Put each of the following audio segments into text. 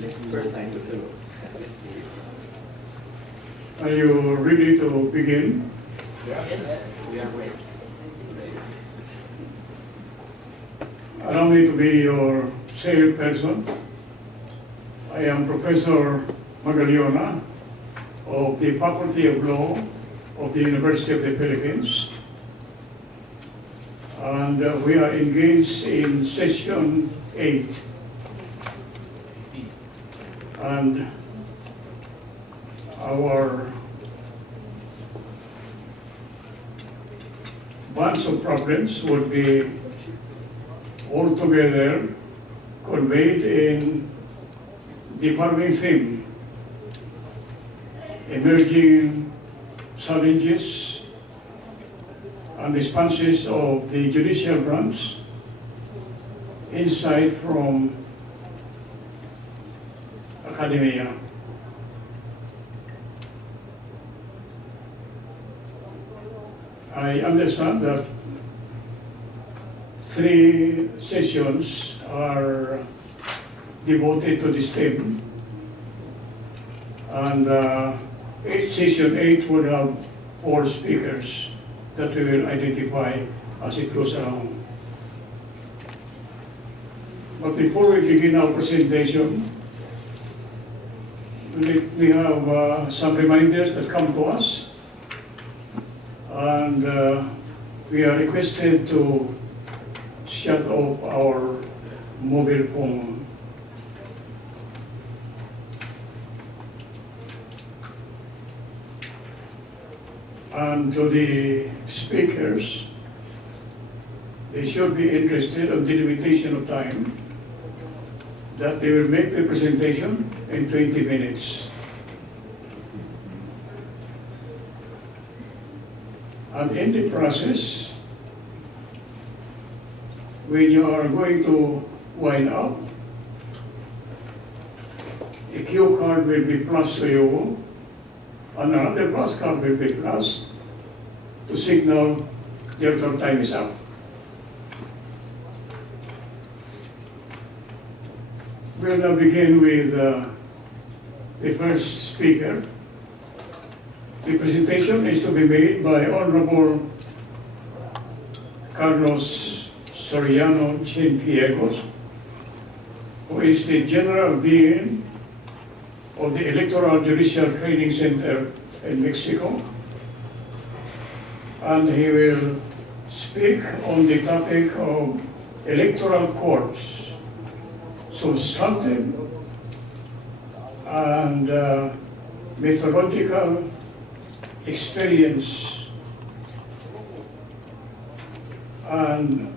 First time to fill. Are you ready to begin? Yes. We are ready. Allow me to be your chairperson. I am Professor Magaliona of the Faculty of Law of the University of the Philippines. And we are engaged in session 8. And our bunch of problems would be altogether conveyed in the following theme: emerging challenges and responses of the Judicial Branch, insight from academia. I understand that 3 sessions are devoted to this theme, and session 8 would have 4 speakers that we will identify as it goes along. But before we begin our presentation, we have some reminders that come to us, and we are requested to shut off our mobile phone. And to the speakers, they should be interested in the limitation of time, that they will make the presentation in 20 minutes. And in the process, when you are going to wind up, a cue card will be flashed to you, and another flash card will be flashed to signal that your time is up. We'll now begin with the first speaker. The presentation is to be made by Honorable Carlos Soriano Cienfuegos, who is the General Dean of the Electoral Judicial Training Center in Mexico. And he will speak on the topic of electoral courts, substantive and methodological experience and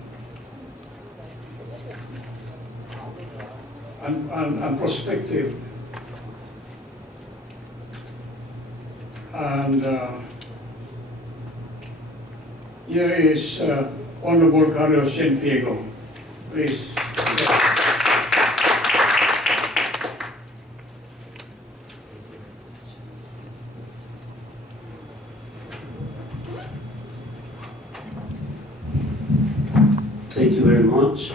perspective. And here is Honorable Carlos Cienfuegos. Please. Thank you very much,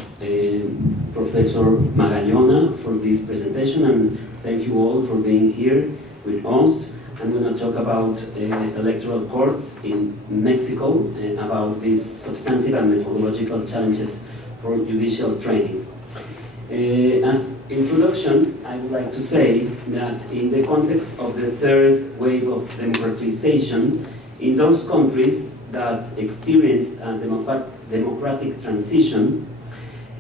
Professor Magallona, for this presentation, and thank you all for being here with us. I'm going to talk about electoral courts in Mexico, about these substantive and methodological challenges for judicial training. As introduction, I would like to say that in the context of the third wave of democratization, in those countries that experienced a democratic transition,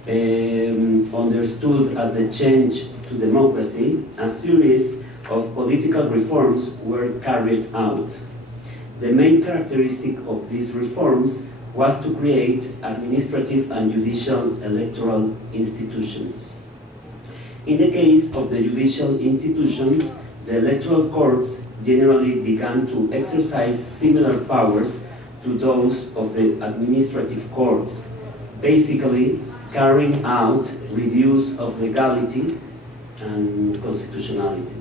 understood as the change to democracy, a series of political reforms were carried out. The main characteristic of these reforms was to create administrative and judicial electoral institutions. In the case of the judicial institutions, the electoral courts generally began to exercise similar powers to those of the administrative courts, basically carrying out reviews of legality and constitutionality.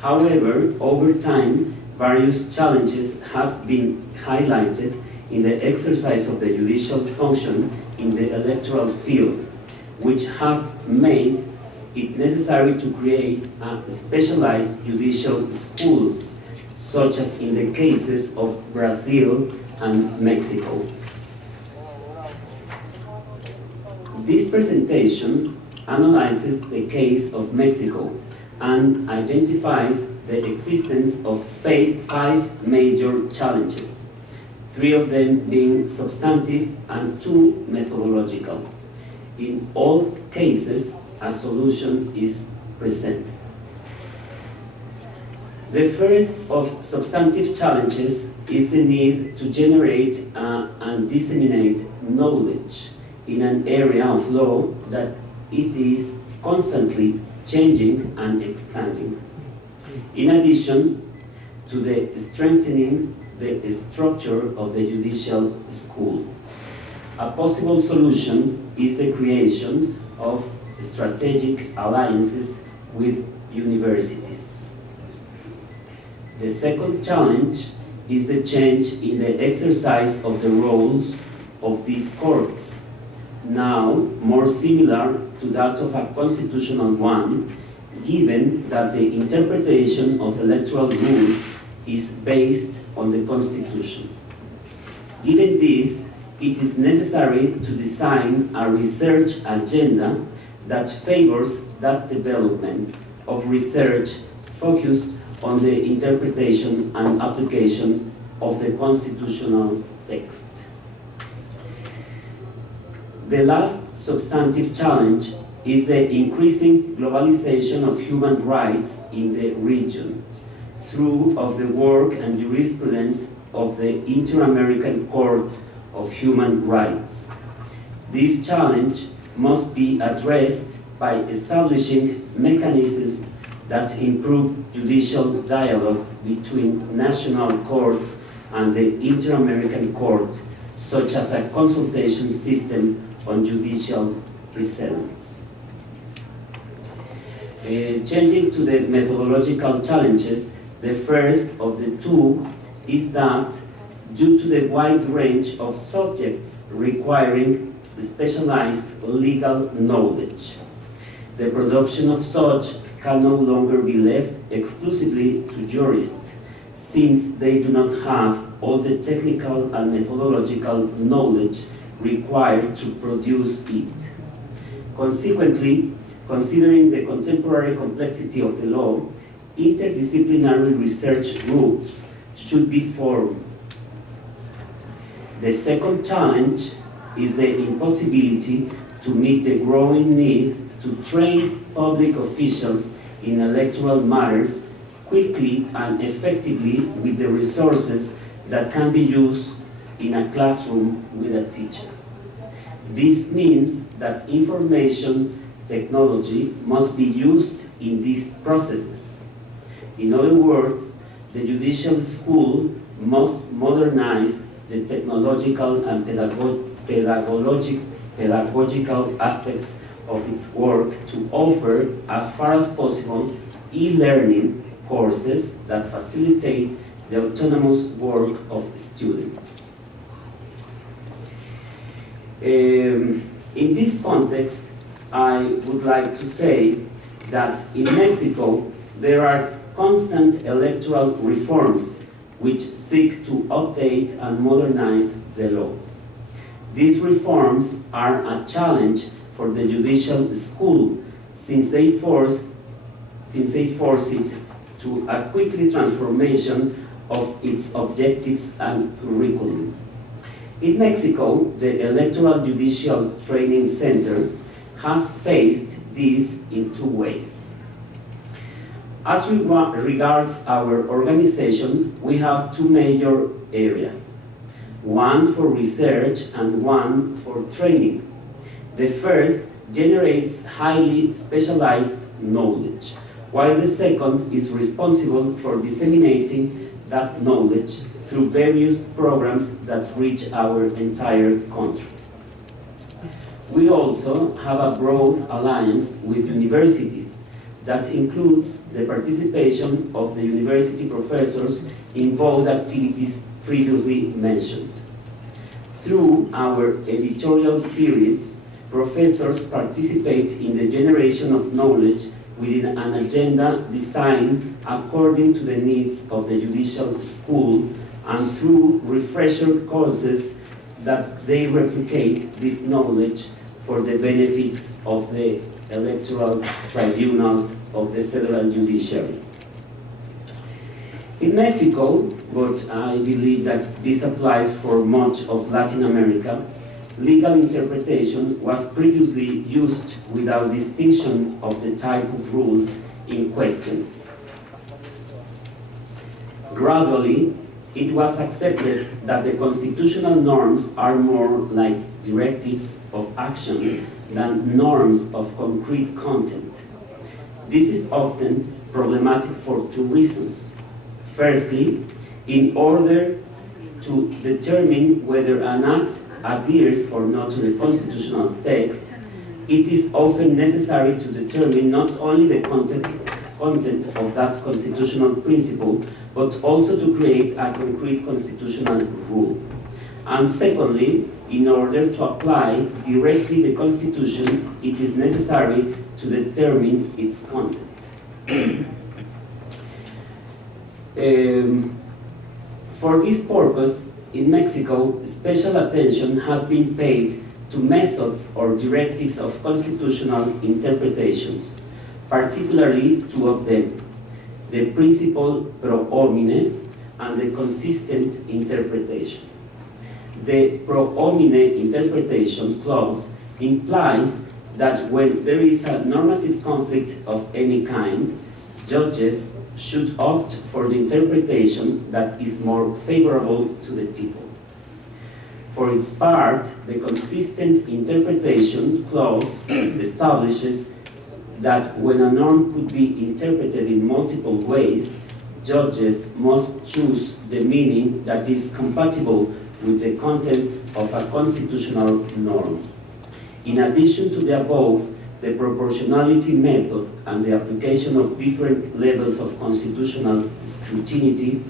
However, over time, various challenges have been highlighted in the exercise of the judicial function in the electoral field, which have made it's necessary to create specialized judicial schools, such as in the cases of Brazil and Mexico. This presentation analyzes the case of Mexico and identifies the existence of 5 major challenges, 3 of them being substantive and 2 methodological. In all cases, a solution is presented. The first of substantive challenges is the need to generate and disseminate knowledge in an area of law that it is constantly changing and expanding. In addition to the strengthening the structure of the judicial school, a possible solution is the creation of strategic alliances with universities. The second challenge is the change in the exercise of the roles of these courts, now more similar to that of a constitutional one, given that the interpretation of electoral rules is based on the Constitution. Given this, it is necessary to design a research agenda that favors that development of research focused on the interpretation and application of the constitutional text. The last substantive challenge is the increasing globalization of human rights in the region through of the work and jurisprudence of the Inter-American Court of Human Rights. This challenge must be addressed by establishing mechanisms that improve judicial dialogue between national courts and the Inter-American Court, such as a consultation system on judicial precedents. Changing to the methodological challenges, the first of the 2 is that due to the wide range of subjects requiring specialized legal knowledge, the production of such can no longer be left exclusively to jurists, since they do not have all the technical and methodological knowledge required to produce it. Consequently, considering the contemporary complexity of the law, interdisciplinary research groups should be formed. The second challenge is the impossibility to meet the growing need to train public officials in electoral matters quickly and effectively with the resources that can be used in a classroom with a teacher. This means that information technology must be used in these processes. In other words, the judicial school must modernize the technological and pedagogical aspects of its work to offer, as far as possible, e-learning courses that facilitate the autonomous work of students. In this context, I would like to say that in Mexico, there are constant electoral reforms which seek to update and modernize the law. These reforms are a challenge for the judicial school since they force it to a quickly transformation of its objectives and curriculum. In Mexico, the Electoral Judicial Training Center has faced this in 2 ways. As regards our organization, we have 2 major areas, one for research and one for training. The first generates highly specialized knowledge, while the second is responsible for disseminating that knowledge through various programs that reach our entire country. We also have a broad alliance with universities that includes the participation of the university professors in both activities previously mentioned. Through our editorial series, professors participate in the generation of knowledge within an agenda designed according to the needs of the judicial school and through refresher courses that they replicate this knowledge for the benefits of the electoral tribunal of the federal judiciary. In Mexico, but I believe that this applies for much of Latin America, legal interpretation was previously used without distinction of the type of rules in question. Gradually, it was accepted that the constitutional norms are more like directives of action than norms of concrete content. This is often problematic for two reasons. Firstly, in order to determine whether an act adheres or not to the constitutional text, it is often necessary to determine not only the content of that constitutional principle, but also to create a concrete constitutional rule. And secondly, in order to apply directly the Constitution, it is necessary to determine its content. For this purpose, in Mexico, special attention has been paid to methods or directives of constitutional interpretation, particularly two of them, the principle pro homine and the consistent interpretation. The pro homine interpretation clause implies that when there is a normative conflict of any kind, judges should opt for the interpretation that is more favorable to the people. For its part, the consistent interpretation clause establishes that when a norm could be interpreted in multiple ways, judges must choose the meaning that is compatible with the content of a constitutional norm. In addition to the above, the proportionality method and the application of different levels of constitutional scrutiny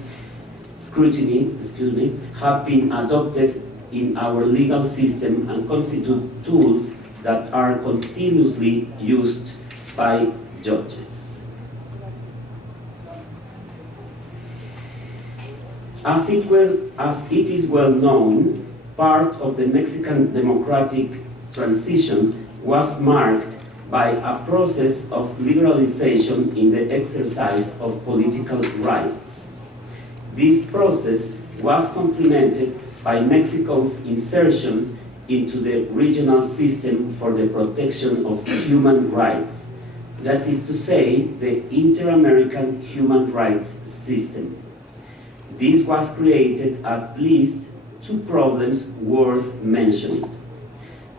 have been adopted in our legal system and constitute tools that are continuously used by judges. As it is well known, part of the Mexican democratic transition was marked by a process of liberalization in the exercise of political rights. This process was complemented by Mexico's insertion into the regional system for the protection of human rights, that is to say, the Inter-American Human Rights System. This was created at least two problems worth mentioning.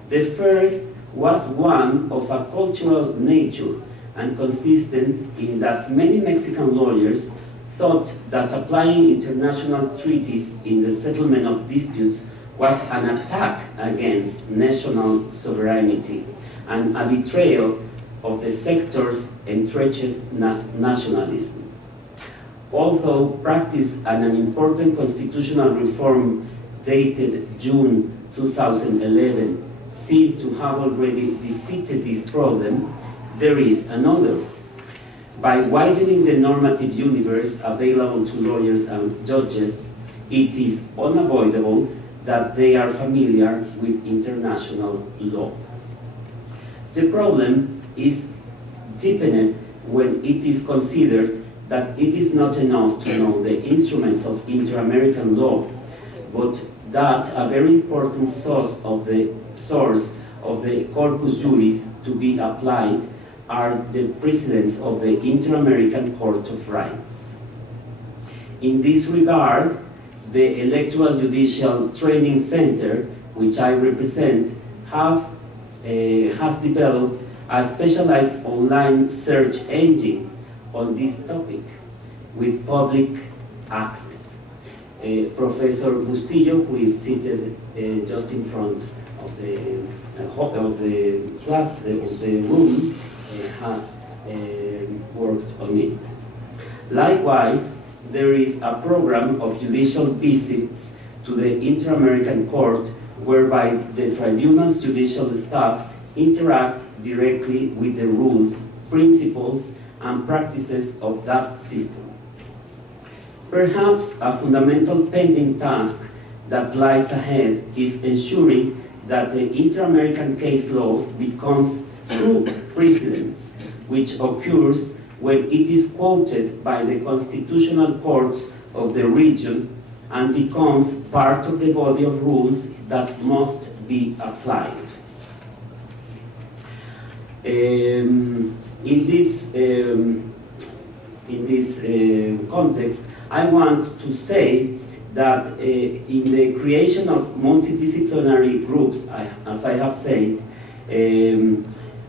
The first was one of a cultural nature and consisted in that many Mexican lawyers thought that applying international treaties in the settlement of disputes was an attack against national sovereignty and a betrayal of the sector's entrenched nationalism. Although practice and an important constitutional reform dated June 2011 seem to have already defeated this problem, there is another. By widening the normative universe available to lawyers and judges, it is unavoidable that they are familiar with international law. The problem is deepened when it is considered that it is not enough to know the instruments of inter-American law, but that a very important source of the corpus juris to be applied are the precedents of the Inter-American Court of Rights. In this regard, the Electoral Judicial Training Center, which I represent, has developed a specialized online search engine on this topic with public access. Professor Bustillo, who is seated just in front of the room, has worked on it. Likewise, there is a program of judicial visits to the Inter-American Court whereby the tribunal's judicial staff interact directly with the rules, principles, and practices of that system. Perhaps a fundamental pending task that lies ahead is ensuring that the inter-American case law becomes true precedence, which occurs when it is quoted by the constitutional courts of the region and becomes part of the body of rules that must be applied. In this context, I want to say that in the creation of multidisciplinary groups, as I have said,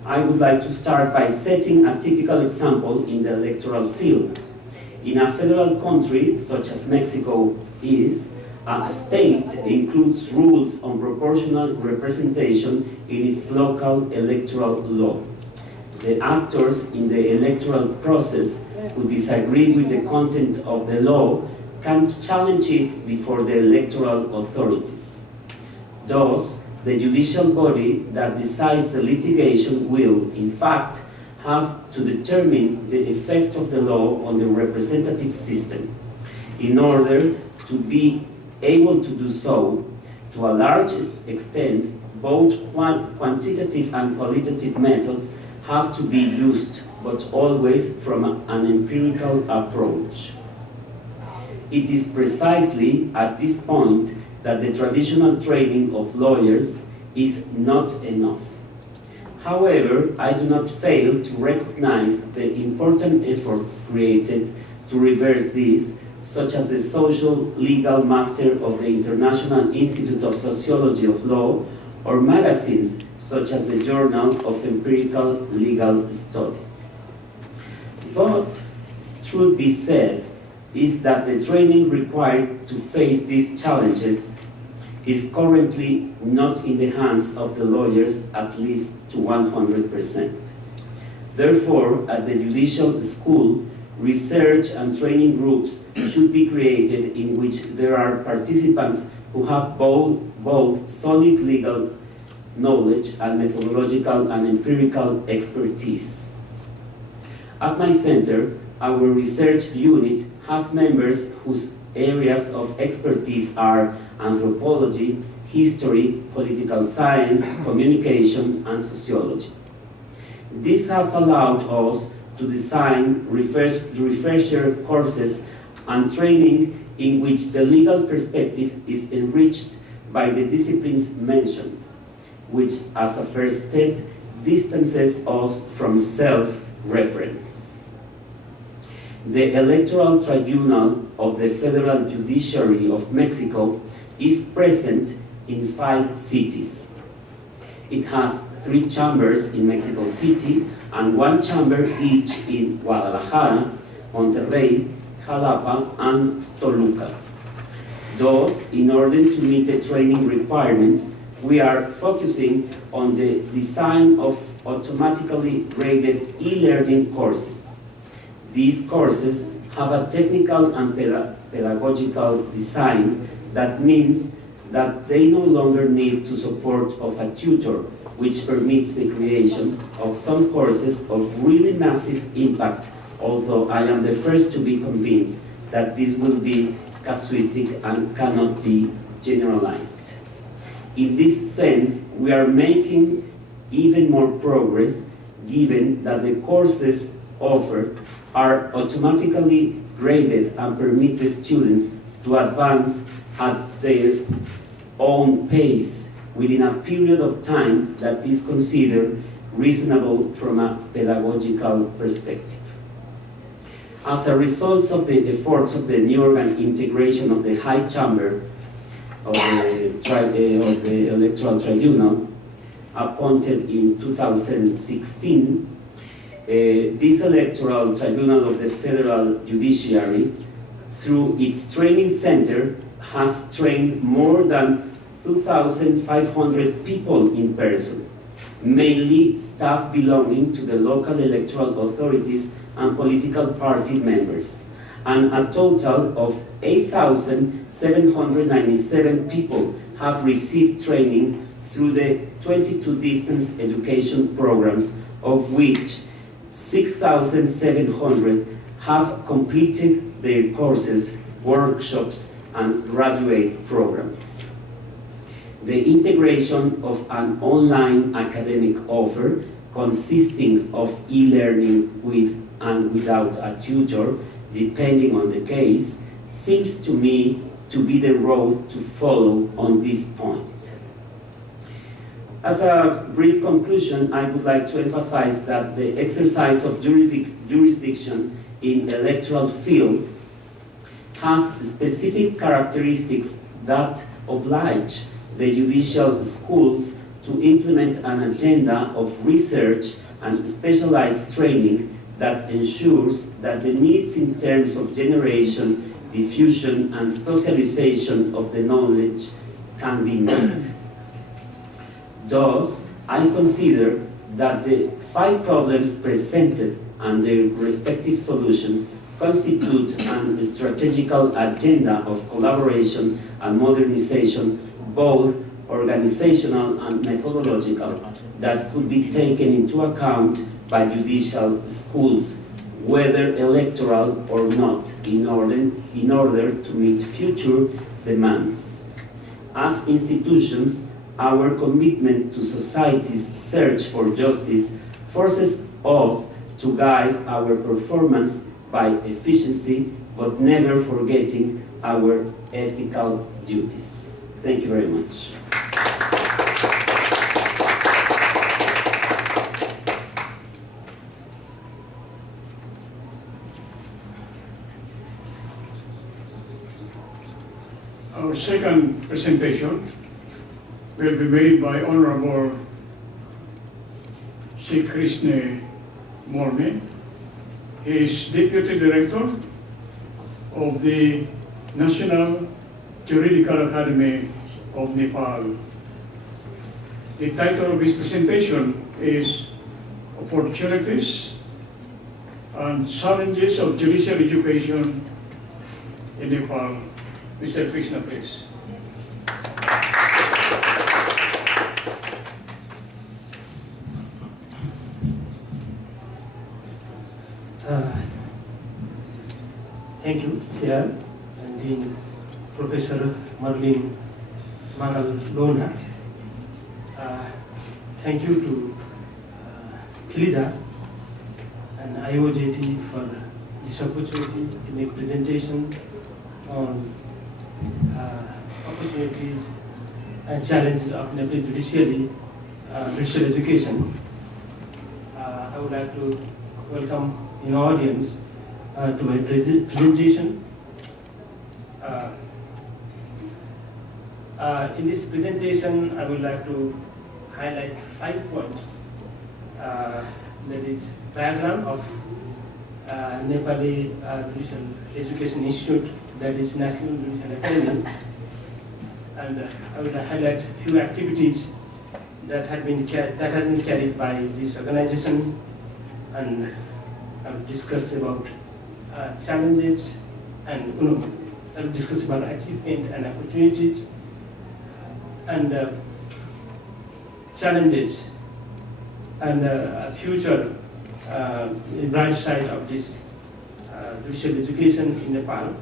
I would like to start by setting a typical example in the electoral field. In a federal country, such as Mexico is, a state includes rules on proportional representation in its local electoral law. The actors in the electoral process who disagree with the content of the law can challenge it before the electoral authorities. Thus, the judicial body that decides the litigation will, in fact, have to determine the effect of the law on the representative system. In order to be able to do so, to a large extent, both quantitative and qualitative methods have to be used, but always from an empirical approach. It is precisely at this point that the traditional training of lawyers is not enough. However, I do not fail to recognize the important efforts created to reverse this, such as the Social Legal Master of the International Institute of Sociology of Law, or magazines such as the Journal of Empirical Legal Studies. But, truth be said, is that the training required to face these challenges is currently not in the hands of the lawyers, at least to 100%. Therefore, at the Judicial School, research and training groups should be created in which there are participants who have both solid legal knowledge and methodological and empirical expertise. At my center, our research unit has members whose areas of expertise are anthropology, history, political science, communication, and sociology. This has allowed us to design refresher courses and training in which the legal perspective is enriched by the disciplines mentioned, which, as a first step, distances us from self-reference. The Electoral Tribunal of the Federal Judiciary of Mexico is present in 5 cities. It has 3 chambers in Mexico City and 1 chamber each in Guadalajara, Monterrey, Jalapa, and Toluca. Thus, in order to meet the training requirements, we are focusing on the design of automatically graded e-learning courses. These courses have a technical and pedagogical design that means that they no longer need the support of a tutor, which permits the creation of some courses of really massive impact, although I am the first to be convinced that this will be casuistic and cannot be generalized. In this sense, we are making even more progress given that the courses offered are automatically graded and permit the students to advance at their own pace within a period of time that is considered reasonable from a pedagogical perspective. As a result of the efforts of the new organ integration of the High Chamber of the Electoral Tribunal, appointed in 2016, this Electoral Tribunal of the Federal Judiciary, through its training center, has trained more than 2,500 people in person, mainly staff belonging to the local electoral authorities and political party members, and a total of 8,797 people have received training through the 22 distance education programs, of which 6,700 have completed their courses, workshops, and graduate programs. The integration of an online academic offer consisting of e-learning with and without a tutor, depending on the case, seems to me to be the road to follow on this point. As a brief conclusion, I would like to emphasize that the exercise of jurisdiction in electoral field has specific characteristics that oblige the judicial schools to implement an agenda of research and specialized training that ensures that the needs in terms of generation, diffusion, and socialization of the knowledge can be met. Thus, I consider that the 5 problems presented and their respective solutions constitute a strategical agenda of collaboration and modernization, both organizational and methodological, that could be taken into account by judicial schools, whether electoral or not, in order to meet future demands. As institutions, our commitment to society's search for justice forces us to guide our performance by efficiency, but never forgetting our ethical duties. Thank you very much. Our second presentation will be made by Honorable Sri Krishna Morne. He is Deputy Director of the National Juridical Academy of Nepal. The title of his presentation is Opportunities and Challenges of Judicial Education in Nepal. Mr. Krishna, please. Thank you, Chair and Dean Professor Marlene Magalona. Thank you to PHILIDA and IOJT for this opportunity to make presentation on opportunities and challenges of Nepal judicial education. I would like to welcome in audience to my presentation. In this presentation, I would like to highlight 5 points. That is background of Nepali Judicial Education Institute, that is National Judicial Academy, and I will highlight few activities that have been carried by this organization, and I will discuss about challenges, and I will discuss about achievement and opportunities, and challenges, and future bright side of this judicial education in Nepal.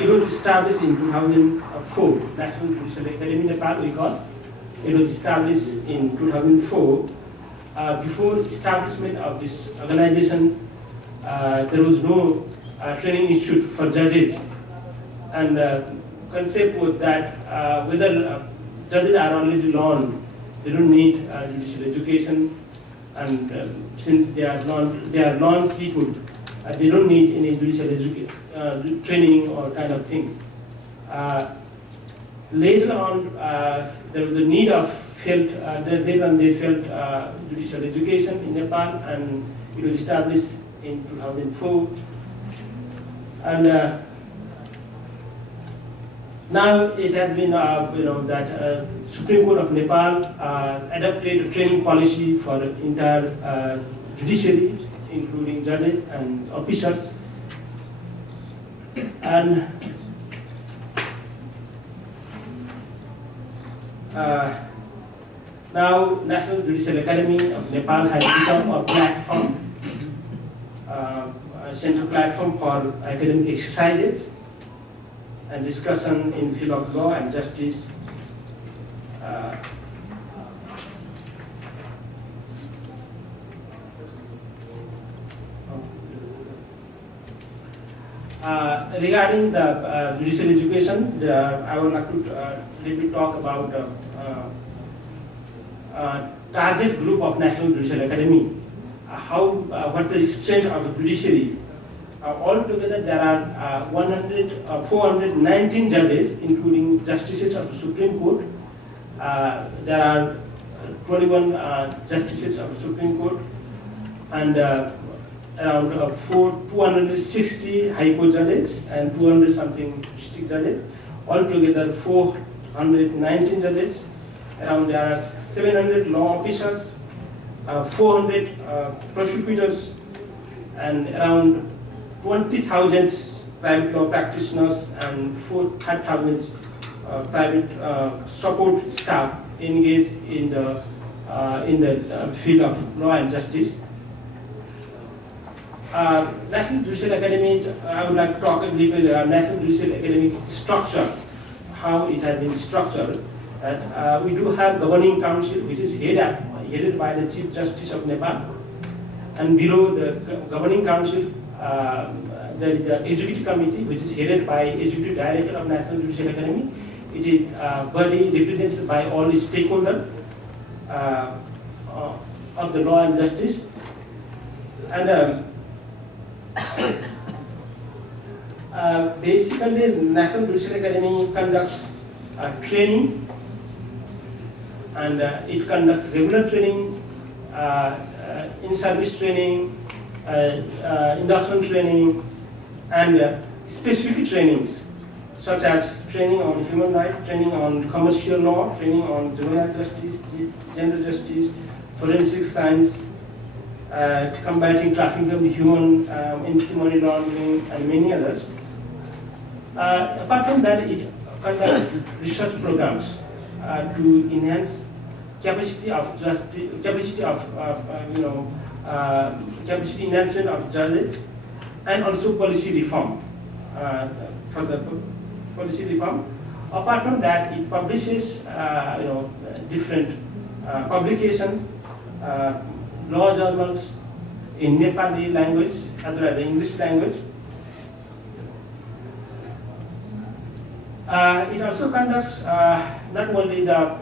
It was established in 2004, National Judicial Academy Nepal, we call. It was established in 2004. Before establishment of this organization, there was no training institute for judges, and concept was that whether judges are already learned, they don't need judicial education, and since they are learned people, they don't need any judicial training or kind of things. Later on, there was a need of later on they felt judicial education in Nepal, and it was established in 2004. And now it has been, that Supreme Court of Nepal adopted a training policy for the entire judiciary, including judges and officers. And Now, National Judicial Academy of Nepal has become a platform, a central platform for academic exercises and discussion in field of law and justice. Regarding the judicial education, I would like to briefly talk about target group of National Judicial Academy. What the strength of the judiciary. Altogether, there are 419 judges, including justices of the Supreme Court. There are 21 justices of the Supreme Court, and around 260 High Court judges and 200 something district judges. Altogether, 419 judges. Around there are 700 law officers, 400 prosecutors, and around 20,000 private law practitioners and 5,000 private support staff engaged in the field of law and justice. National Judicial Academy, I would like to talk a little bit about National Judicial Academy structure, how it has been structured. We do have governing council, which is headed by the Chief Justice of Nepal, and below the governing council, there is the executive committee, which is headed by executive director of National Judicial Academy. It is a body represented by all stakeholders of the law and justice, and basically, National Judicial Academy conducts training, and it conducts regular training, in-service training, induction training, and specific trainings, such as training on human rights, training on commercial law, training on juvenile justice, gender justice, forensic science, combating trafficking of the human, anti-money laundering, and many others. Apart from that, it conducts research programs to enhance capacity enhancement of judges, and also policy reform. For the policy reform. Apart from that, it publishes different publication, law journals in Nepali language as well as the English language. It also conducts not only the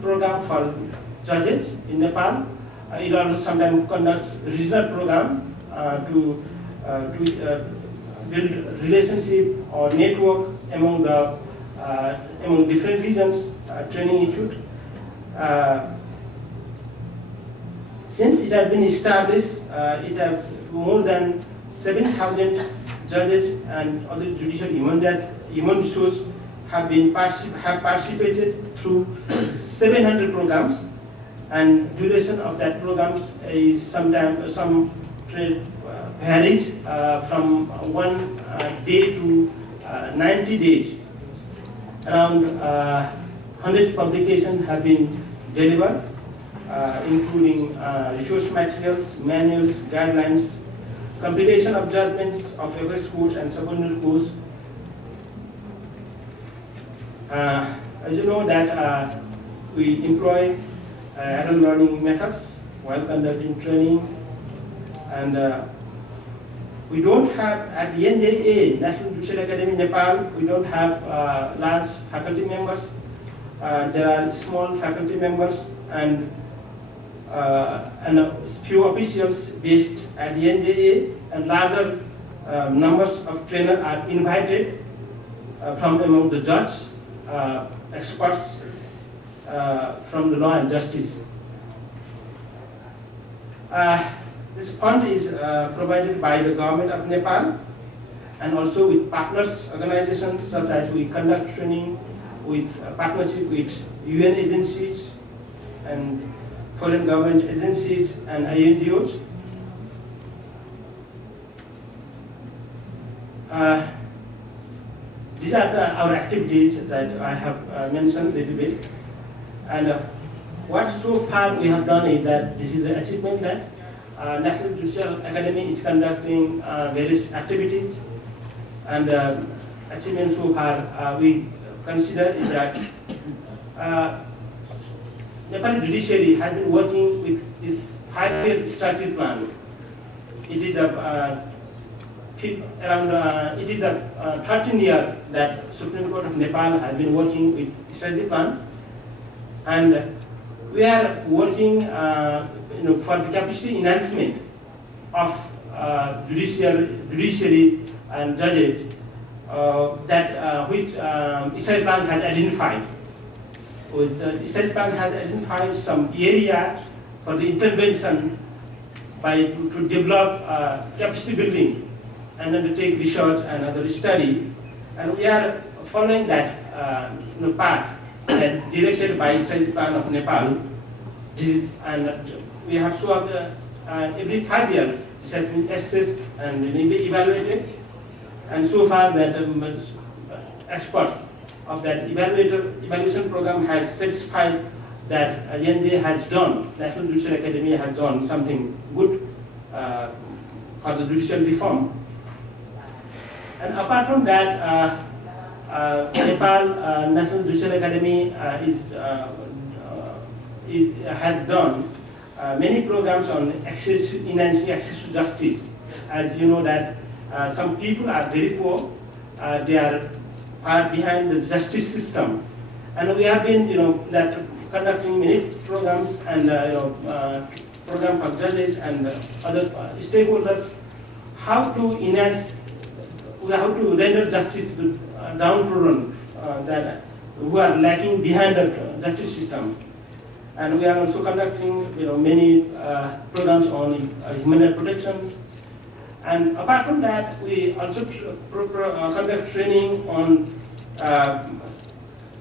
program for judges in Nepal, it also sometimes conducts regional program to build relationship or network among different regions, training institute. Since it has been established, it has more than 7,000 judges and other judicial human resources have participated through 700 programs, and duration of that programs is sometimes varies from 1 day to 90 days. Around 100 publications have been delivered, including resource materials, manuals, guidelines, compilation of judgments of average courts and subordinate courts. As you know that we employ adult learning methods while conducting training, and we don't have, at the NJA, National Judicial Academy Nepal, we don't have large faculty members. There are small faculty members and a few officials based at the NJA, and larger numbers of trainers are invited from among the judges, experts from the law and justice. This fund is provided by the government of Nepal, and also with partners organizations, such as we conduct training with partnership with UN agencies and foreign government agencies and INGOs. These are our activities that I have mentioned a little bit. And what so far we have done is that this is the achievement that National Judicial Academy is conducting various activities, and achievement so far we consider is that Nepal Judiciary has been working with this 5-year strategic plan. It is the 13th year that Supreme Court of Nepal has been working with strategic plan, and we are working for the capacity enhancement of judiciary and judges which strategic plan has identified. The strategic plan has identified some areas for the intervention to develop capacity building and undertake research and other study, and we are following that path that directed by strategic plan of Nepal. And we have so every 5 years this has been assessed and evaluated, and so far that experts of that evaluation program has satisfied that NJ has done, National Judicial Academy has done something good for the judicial reform. And apart from that, Nepal National Judicial Academy has done many programs on enhancing access to justice. As you know that some people are very poor, they are far behind the justice system, and we have been conducting many programs and program for judges and other stakeholders how to enhance, how to render justice to downtrodden that who are lacking behind the justice system. And we are also conducting many programs on human rights protection. And apart from that, we also conduct training on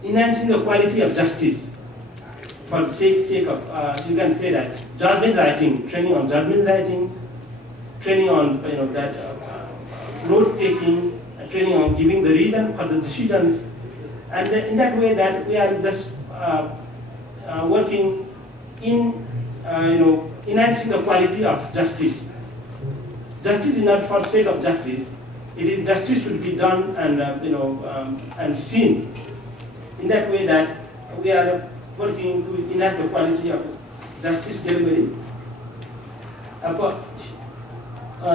enhancing the quality of justice. For the sake of, you can say that judgment writing, training on judgment writing, training on note taking, training on giving the reason for the decisions, and in that way that we are just working in enhancing the quality of justice. Justice is not for sake of justice. It is justice should be done and and seen. In that way that we are working to enhance the quality of justice delivery.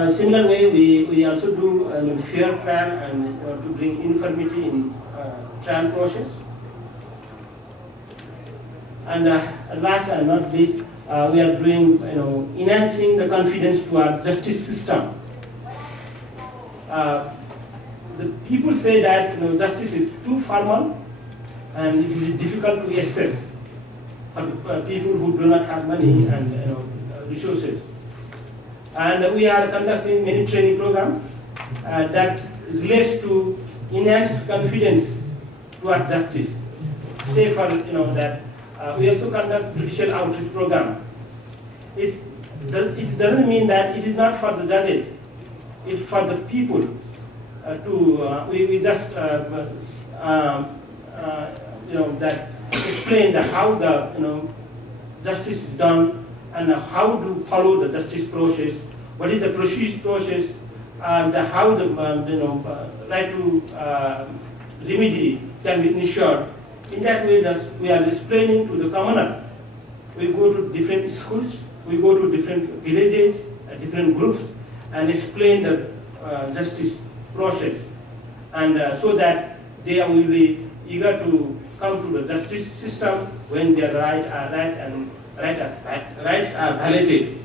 Similar way, we also do fair trial and to bring uniformity in trial process. And last and not least, we are doing enhancing the confidence to our justice system. The people say that justice is too formal and it is difficult to assess for people who do not have money and resources. And we are conducting many training programs that relates to enhance confidence to our justice. Say for that we also conduct judicial outreach program. It doesn't mean that it is not for the judges. It's for the people we just that explain that how the justice is done and how to follow the justice process. What is the process and how the right to remedy can be ensured. In that way, we are explaining to the commoner. We go to different schools, we go to different villages, different groups, and explain the justice process, and so that they will be eager to come to the justice system when their rights are violated.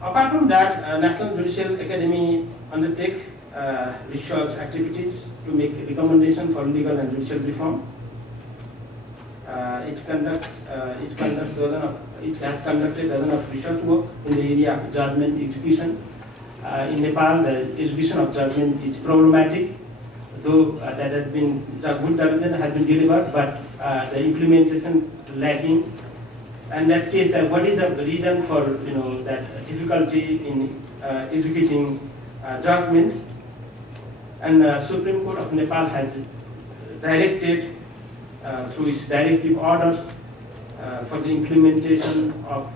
Apart from that, National Judicial Academy undertakes research activities to make recommendations for legal and judicial reform. It has conducted dozen of research work in the area of judgment execution. In Nepal, the execution of judgment is problematic. though that has been, the good development has been delivered, but the implementation lacking. And that case, what is the reason for that difficulty in executing judgment? And Supreme Court of Nepal has directed through its directive orders for the implementation of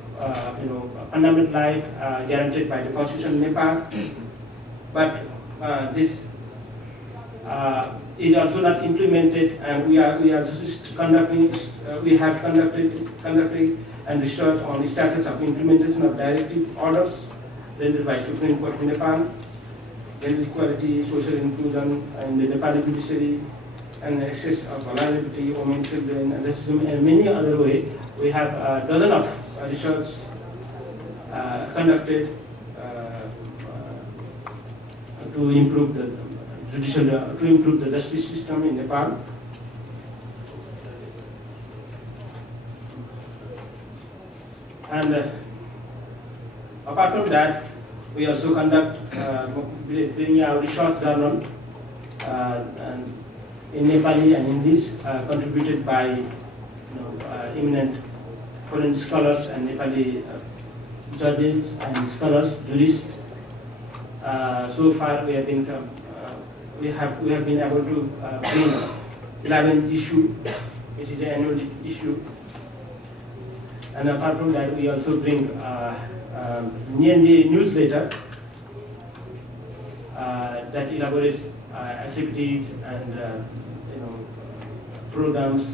fundamental right guaranteed by the Constitution of Nepal, but this is also not implemented, and we are just conducting and research on the status of implementation of directive orders rendered by Supreme Court of Nepal, gender equality, social inclusion, and the Nepali judiciary, and access of vulnerability, women, children, and this and many other ways. We have a dozen of research conducted to improve the justice system in Nepal. And apart from that, we also conduct bring our research journal and in Nepali and English, contributed by eminent foreign scholars and Nepali judges and scholars, jurists. So far, we have been able to bring 11 issue. It is an annual issue. And apart from that, we also bring NNJ newsletter that elaborates activities and programs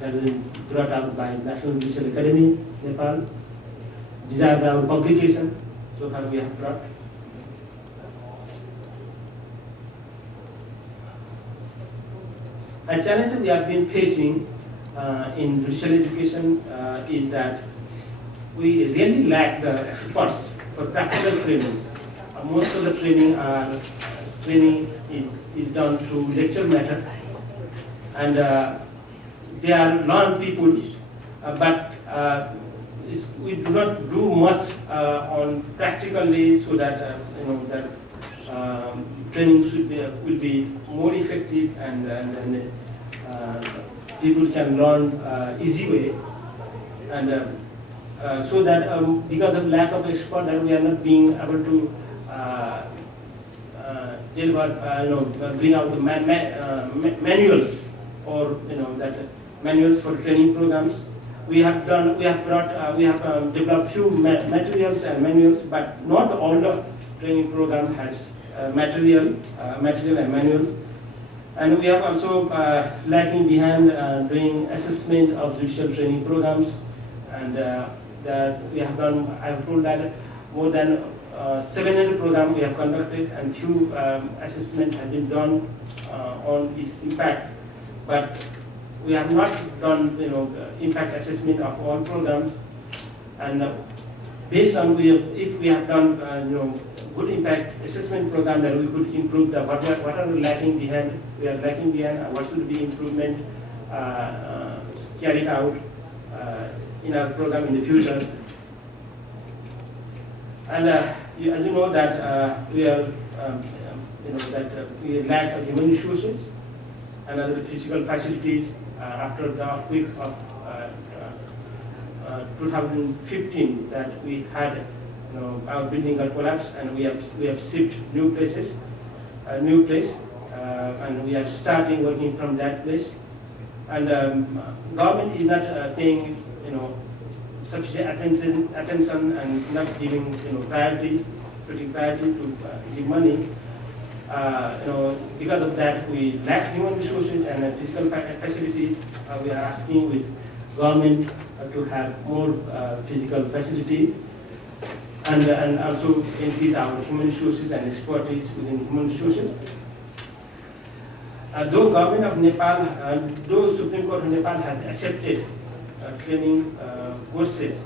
that have been brought out by National Judicial Academy, Nepal. These are our publication. So far, we have brought. A challenge we have been facing in judicial education is that we really lack the experts for practical training. Most of the training is done through lecture method, and they are learned people, but we do not do much on practically, so that that training will be more effective, and people can learn easy way, and so that because of lack of expert, that we are not being able to deliver, bring out the manuals, or that manuals for training programs. We have developed few materials and manuals, but not all the training program has material and manuals. And we are also lagging behind doing assessment of judicial training programs, and that we have done. I have told that more than 700 programs we have conducted, and few assessments have been done on its impact, but we have not done impact assessment of all programs. And based on if we have done good impact assessment program, that we could improve the what are we lacking behind. We are lacking behind. What should be improvement carried out in our program in the future. And as you know that we are we lack of human resources and other physical facilities. After the earthquake of 2015, that we had our building got collapsed, and we have shipped new place, and we are starting working from that place. And government is not paying sufficient attention and not giving putting priority to give money. Because of that, we lack human resources and physical facilities. We are asking with government to have more physical facilities, and also increase our human resources and expertise within human resources. Though government of Nepal, though Supreme Court of Nepal has accepted training courses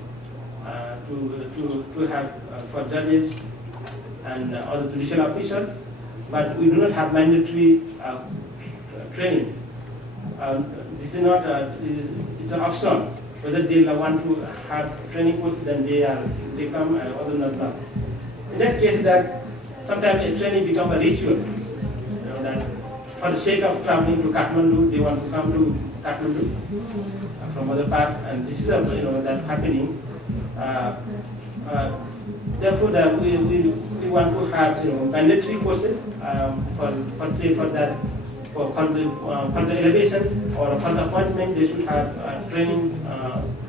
to have for judges and other judicial officers, but we do not have mandatory training. This is not, it's an option. Whether they want to have training course, then they come, and other not. In that case, that sometimes a training becomes a ritual. That for the sake of traveling to Kathmandu, they want to come to Kathmandu from other parts, and this is that's happening. Therefore, we want to have mandatory courses for the elevation or for the appointment. They should have training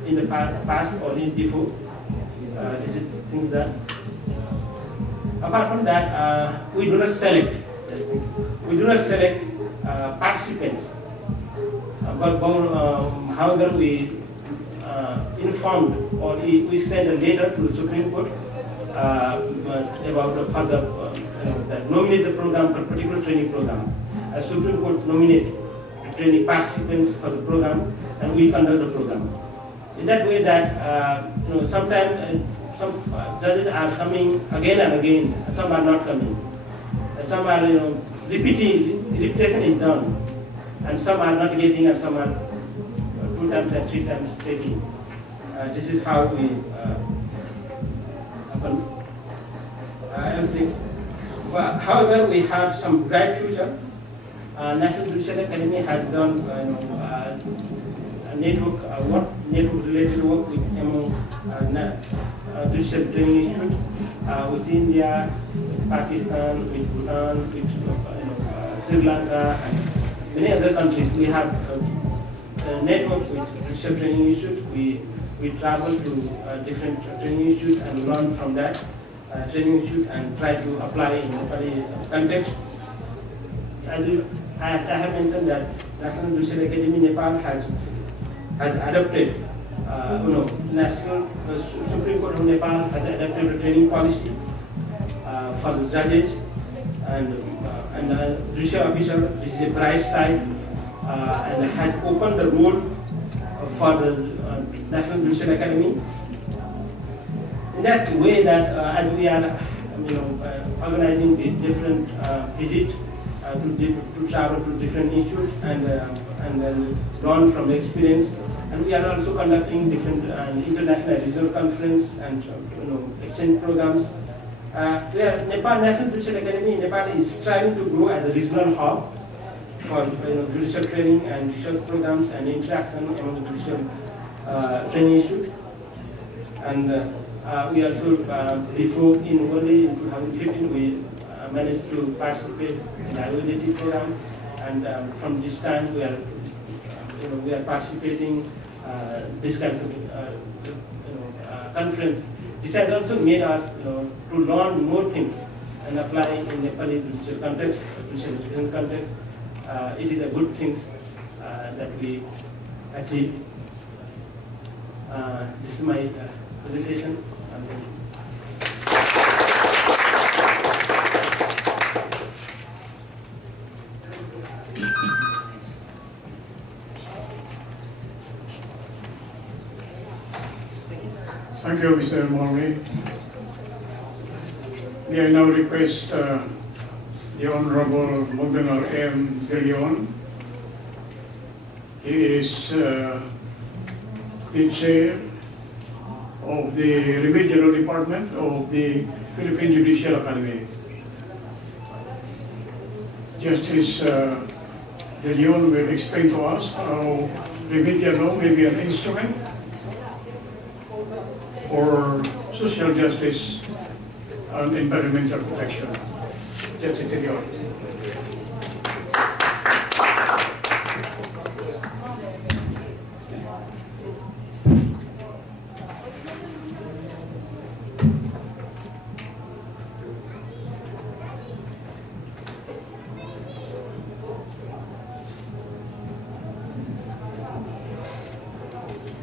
in the past or in before. This is things that. Apart from that, we do not select. We do not select participants. However, we informed or we send a letter to the Supreme Court about the nominate the program for particular training program. A Supreme Court nominate the training participants for the program, and we conduct the program. In that way, that sometimes some judges are coming again and again. Some are not coming. Some are repetition is done, and some are not getting, and some are 2 times and 3 times taking. This is how we happen. Everything. But, however, we have some bright future. National Judicial Academy has done a network related work with Judicial Training Institute with India, with Pakistan, with Bhutan, with Sri Lanka, and many other countries. We have a network with Judicial Training Institute. We travel to different training institutes and learn from that training institute and try to apply in Nepali context. As I have mentioned that National Judicial Academy Nepal has adopted, National Supreme Court of Nepal has adopted a training policy for the judges and judicial official. This is a bright side and has opened the road for the National Judicial Academy. In that way, that as we are, organizing the different visits to travel to different institutes and then learn from experience, and we are also conducting different international regional conference and exchange programs. Nepal National Judicial Academy in Nepal is striving to grow as a regional hub for judicial training and judicial programs and interaction among the judicial training institute. And we also, before only in 2015, we managed to participate in the IOJT program, and from this time we are participating this kind of conference. This has also made us to learn more things and apply in Nepali judicial context, judicial education context. It is a good thing that we achieve. This is my presentation. Thank you. Thank you, Mr. Morley. May I now request the Honorable Magdanar M. De Leon. He is the chair of the remedial department of the Philippine Judicial Academy. Justice De Leon will explain to us how remedial law may be an instrument for social justice and environmental protection. Justice De Leon.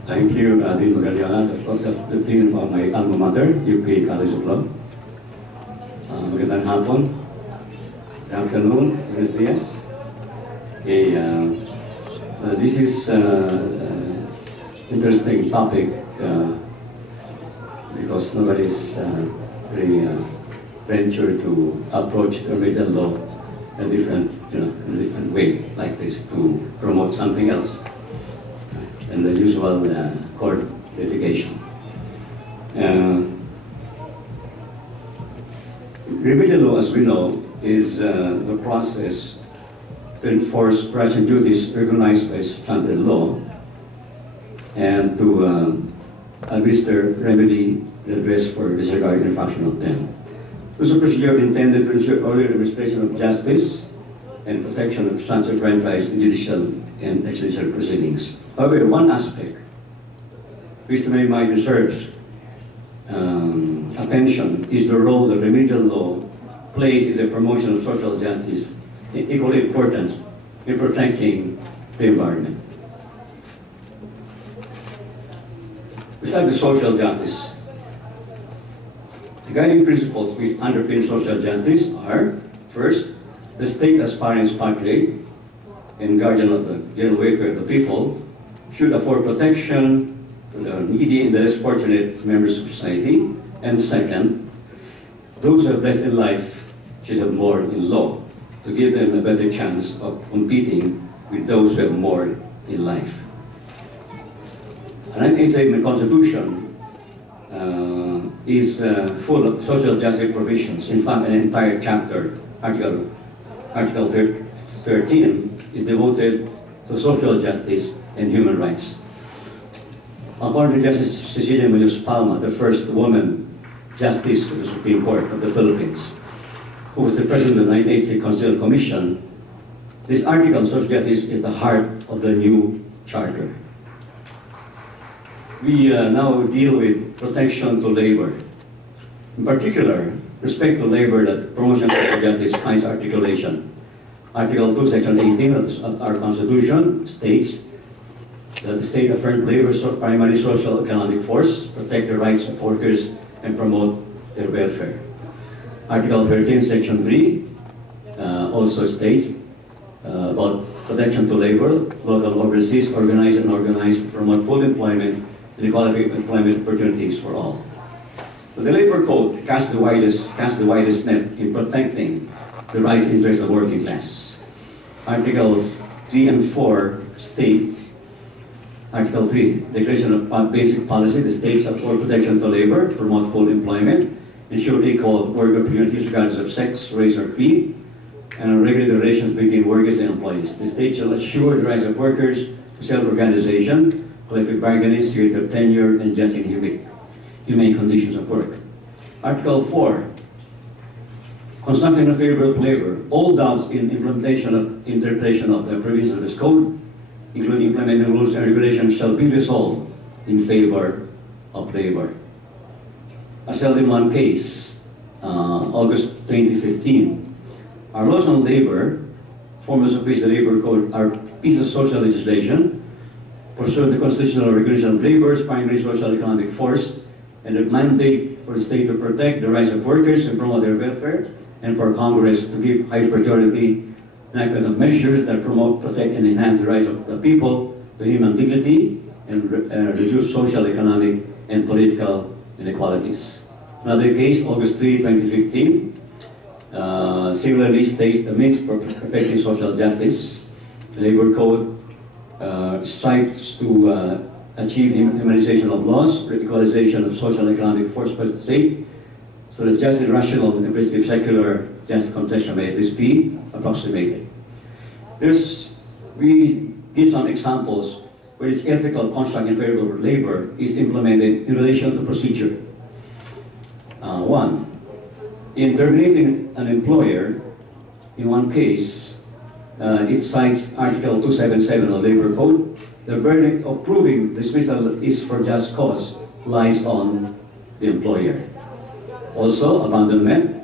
Thank you, Dean Magaliana, the Dean of my alma mater, UP College of Law. Magandang hapon. Good afternoon, buenos dias. Okay, this is interesting topic because nobody's really venture to approach the remedial law in a different way like this to promote something else than the usual court litigation. Remedial law, as we know, is the process to enforce rights and duties recognized by standard law, and to administer remedy redress for disregard infraction of them. This is a procedure intended to ensure orderly administration of justice and protection of substantial grant rights in judicial and extrajudicial proceedings. However, one aspect which to my mind deserves attention is the role that remedial law plays in the promotion of social justice, equally important in protecting the environment. Besides the social justice, the guiding principles which underpin social justice are, first, the state as parents patriae and guardian of the general welfare of the people should afford protection to the needy and the less fortunate members of society. And second, those who are blessed in life should have more in law to give them a better chance of competing with those who have more in life. And I think the Constitution is full of social justice provisions. In fact, an entire chapter, Article 13, is devoted to social justice and human rights. According to Justice Cecilia Munoz-Palma, the first woman justice to the Supreme Court of the Philippines, who was the president of the 1986 Constitutional Commission, this article on social justice is the heart of the new charter. We now deal with protection to labor. In particular, respect to labor that promotion of social justice finds articulation. Article 2, Section 18 of our Constitution states that the state affirms labor's primary social economic force, protect the rights of workers, and promote their welfare. Article 13, Section 3 also states about protection to labor, local overseas, organized and organized to promote full employment and equality of employment opportunities for all. But the Labor Code casts the widest net in protecting the rights and interests of working classes. Articles 3 and 4 state, Article 3, Declaration of Basic Policy, the states afford protection to labor, promote full employment, ensure equal work opportunities regardless of sex, race, or creed, and regulate the relations between workers and employees. The state shall assure the rights of workers to self-organization, collective bargaining, security of tenure, and just and humane conditions of work. Article 4, consulting in favor of labor. All doubts in interpretation of the provisions of this code, including implementing rules and regulations, shall be resolved in favor of labor. As held in one case, August 2015, our laws on labor, formers of which the Labor Code are pieces of social legislation, pursue the constitutional regulation of labor's primary social economic force, and a mandate for the state to protect the rights of workers and promote their welfare, and for Congress to give high priority enactment of measures that promote, protect, and enhance the rights of the people to human dignity and reduce social, economic, and political inequalities. Another case, August 3, 2015, similarly states the means for perfecting social justice. The Labor Code strives to achieve humanization of laws, equalization of social and economic force by the state, so that just and rational and positive secular just contestation may at least be approximated. We give some examples where this ethical construct in favor of labor is implemented in relation to procedure. One, in terminating an employer, in one case, it cites Article 277 of the Labor Code. The burden of proving dismissal is for just cause lies on the employer. Also, abandonment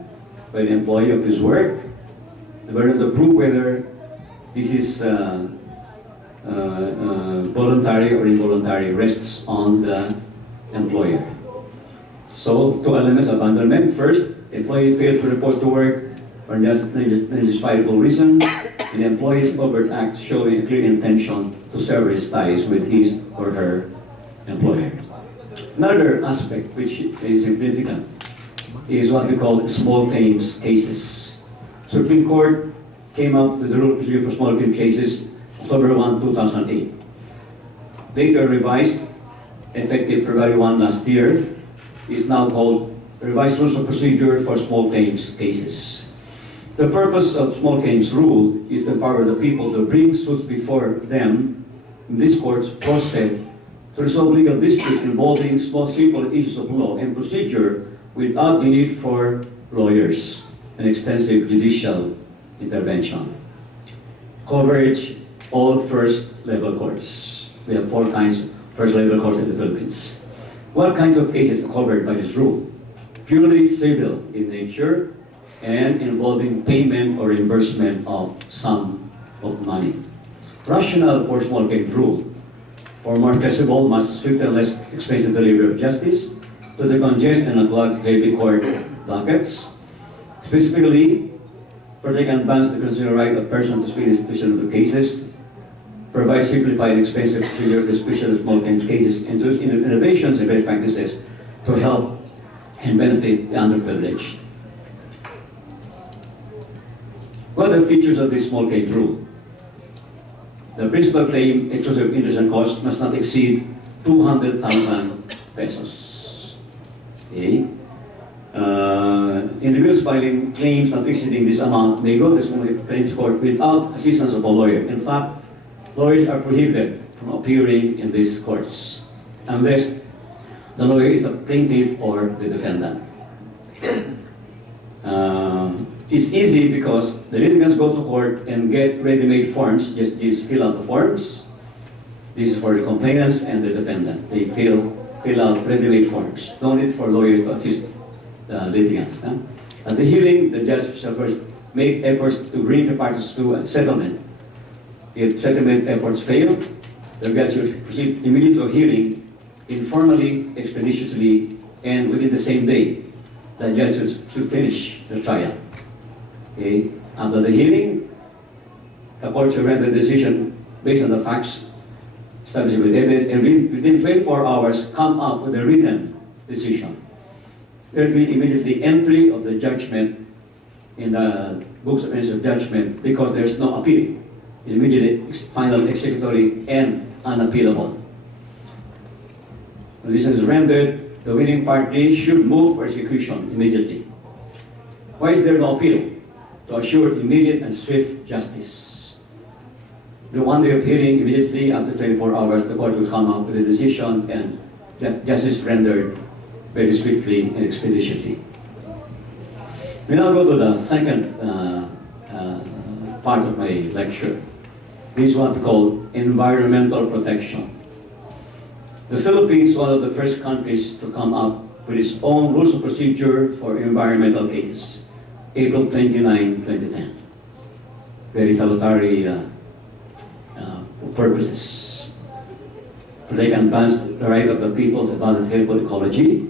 by the employee of his work. The burden to prove whether this is voluntary or involuntary rests on the employer. So, two elements: abandonment. First, employee failed to report to work for unjustifiable reason, and the employee's overt act showing a clear intention to sever his ties with his or her employer. Another aspect which is significant is what we call small claims cases. Supreme Court came up with the rule of procedure for small claim cases October 1, 2008. Later revised, effective February 1 last year, is now called Revised Rules of Procedure for Small Claims Cases. The purpose of small claims rule is to empower the people to bring suits before them in this court's process to resolve legal disputes involving small simple issues of law and procedure without the need for lawyers and extensive judicial intervention. Coverage all first-level courts. We have 4 kinds of first-level courts in the Philippines. What kinds of cases are covered by this rule? Purely civil in nature and involving payment or reimbursement of sum of money. Rationale for small claims rule. For more accessible, much swifter and less expensive delivery of justice to decongest and unclog heavy court dockets. Specifically, protect and advance the constitutional right of person to speed institution of the cases, provide simplified and expensive procedure to special small claims cases, and introduce innovations and best practices to help and benefit the underprivileged. What are the features of this small claims rule? The principal claim, exclusive interest and cost, must not exceed 200,000 pesos. Okay. Individuals filing claims not exceeding this amount may go to the small claims court without assistance of a lawyer. In fact, lawyers are prohibited from appearing in these courts unless the lawyer is the plaintiff or the defendant. It's easy because the litigants go to court and get ready-made forms, just fill out the forms. This is for the complainants and the defendant. They fill out ready-made forms. No need for lawyers to assist the litigants. Huh? At the hearing, the judge shall first make efforts to bring the parties to a settlement. If settlement efforts fail, the judge should proceed immediately to a hearing, informally, expeditiously, and within the same day. The judge should finish the trial. Okay. After the hearing, the court should render a decision based on the facts established with evidence, and within 24 hours come up with a written decision. There will be immediately entry of the judgment in the books of entry of judgment because there's no appeal. It's immediately final, executory, and unappealable. When this is rendered, the winning party should move for execution immediately. Why is there no appeal? To assure immediate and swift justice. The one day of hearing, immediately after 24 hours, the court will come up with a decision and justice rendered very swiftly and expeditiously. We now go to the second part of my lecture. This is what we call environmental protection. The Philippines is one of the first countries to come up with its own rules of procedure for environmental cases. April 29, 2010. Very salutary purposes. Protect and advance the right of the people to advance healthful ecology,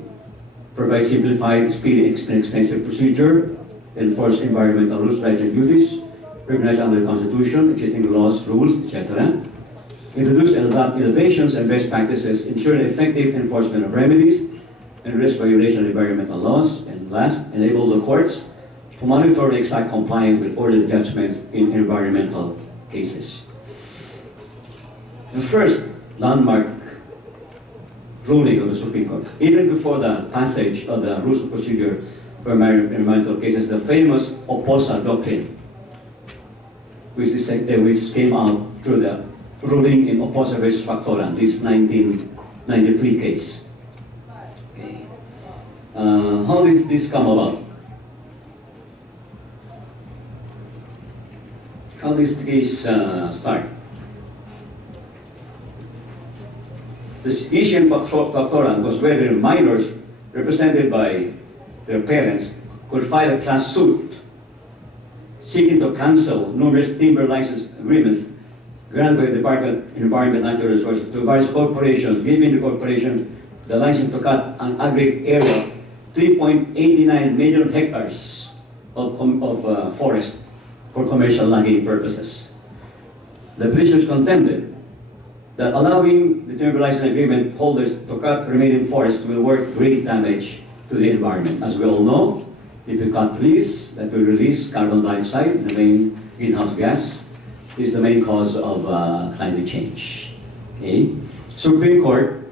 provide simplified, speedy, and expensive procedure, enforce environmental rules, rights, and duties, recognized under the Constitution, existing laws, rules, etc. Introduce and adopt innovations and best practices, ensure effective enforcement of remedies, and risk violation of environmental laws, and last, enable the courts to monitor the exact compliance with ordered judgments in environmental cases. The first landmark ruling of the Supreme Court, even before the passage of the rules of procedure for environmental cases, the famous Oposa Doctrine, which came out through the ruling in Oposa vs. Factoran, this 1993 case. Okay. How did this come about? How did this case start? This issue in Factoran was whether minors represented by their parents could file a class suit seeking to cancel numerous timber license agreements granted by the Department of Environment and Natural Resources to various corporations, giving the corporation the license to cut an aggregate area of 3.89 million hectares of forest for commercial logging purposes. The petitioners contended that allowing the timber license agreement holders to cut remaining forests will work great damage to the environment. As we all know, if you cut trees, that will release carbon dioxide, the main greenhouse gas, is the main cause of climate change. Okay? Supreme Court,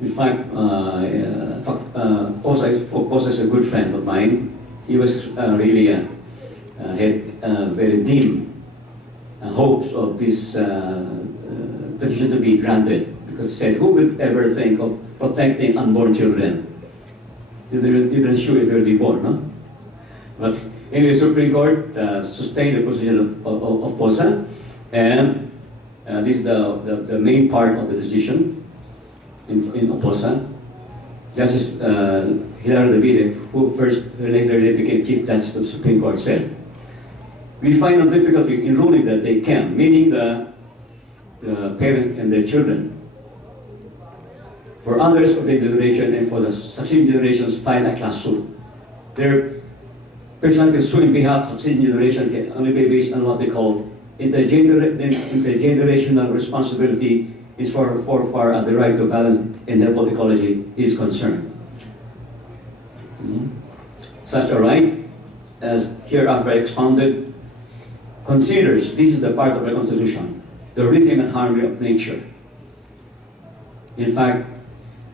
in fact, also is a good friend of mine. He was really had very dim hopes of this petition to be granted, because said, who would ever think of protecting unborn children? Even sure it will be born, no? But anyway, Supreme Court sustained the position of POSA, and this is the main part of the decision in POSA. Justice Hilary David, who first later became Chief Justice of the Supreme Court, said, "We find no difficulty in ruling that they can," meaning the parents and their children, "for others of their generation and for the succeeding generations file a class suit. Their personal suit in behalf of succeeding generation can only be based on what they call intergenerational responsibility is for far as the right to balance and helpful ecology is concerned. Such a right, as hereafter expounded, considers, this is the part of the Constitution, the rhythm and harmony of nature. In fact,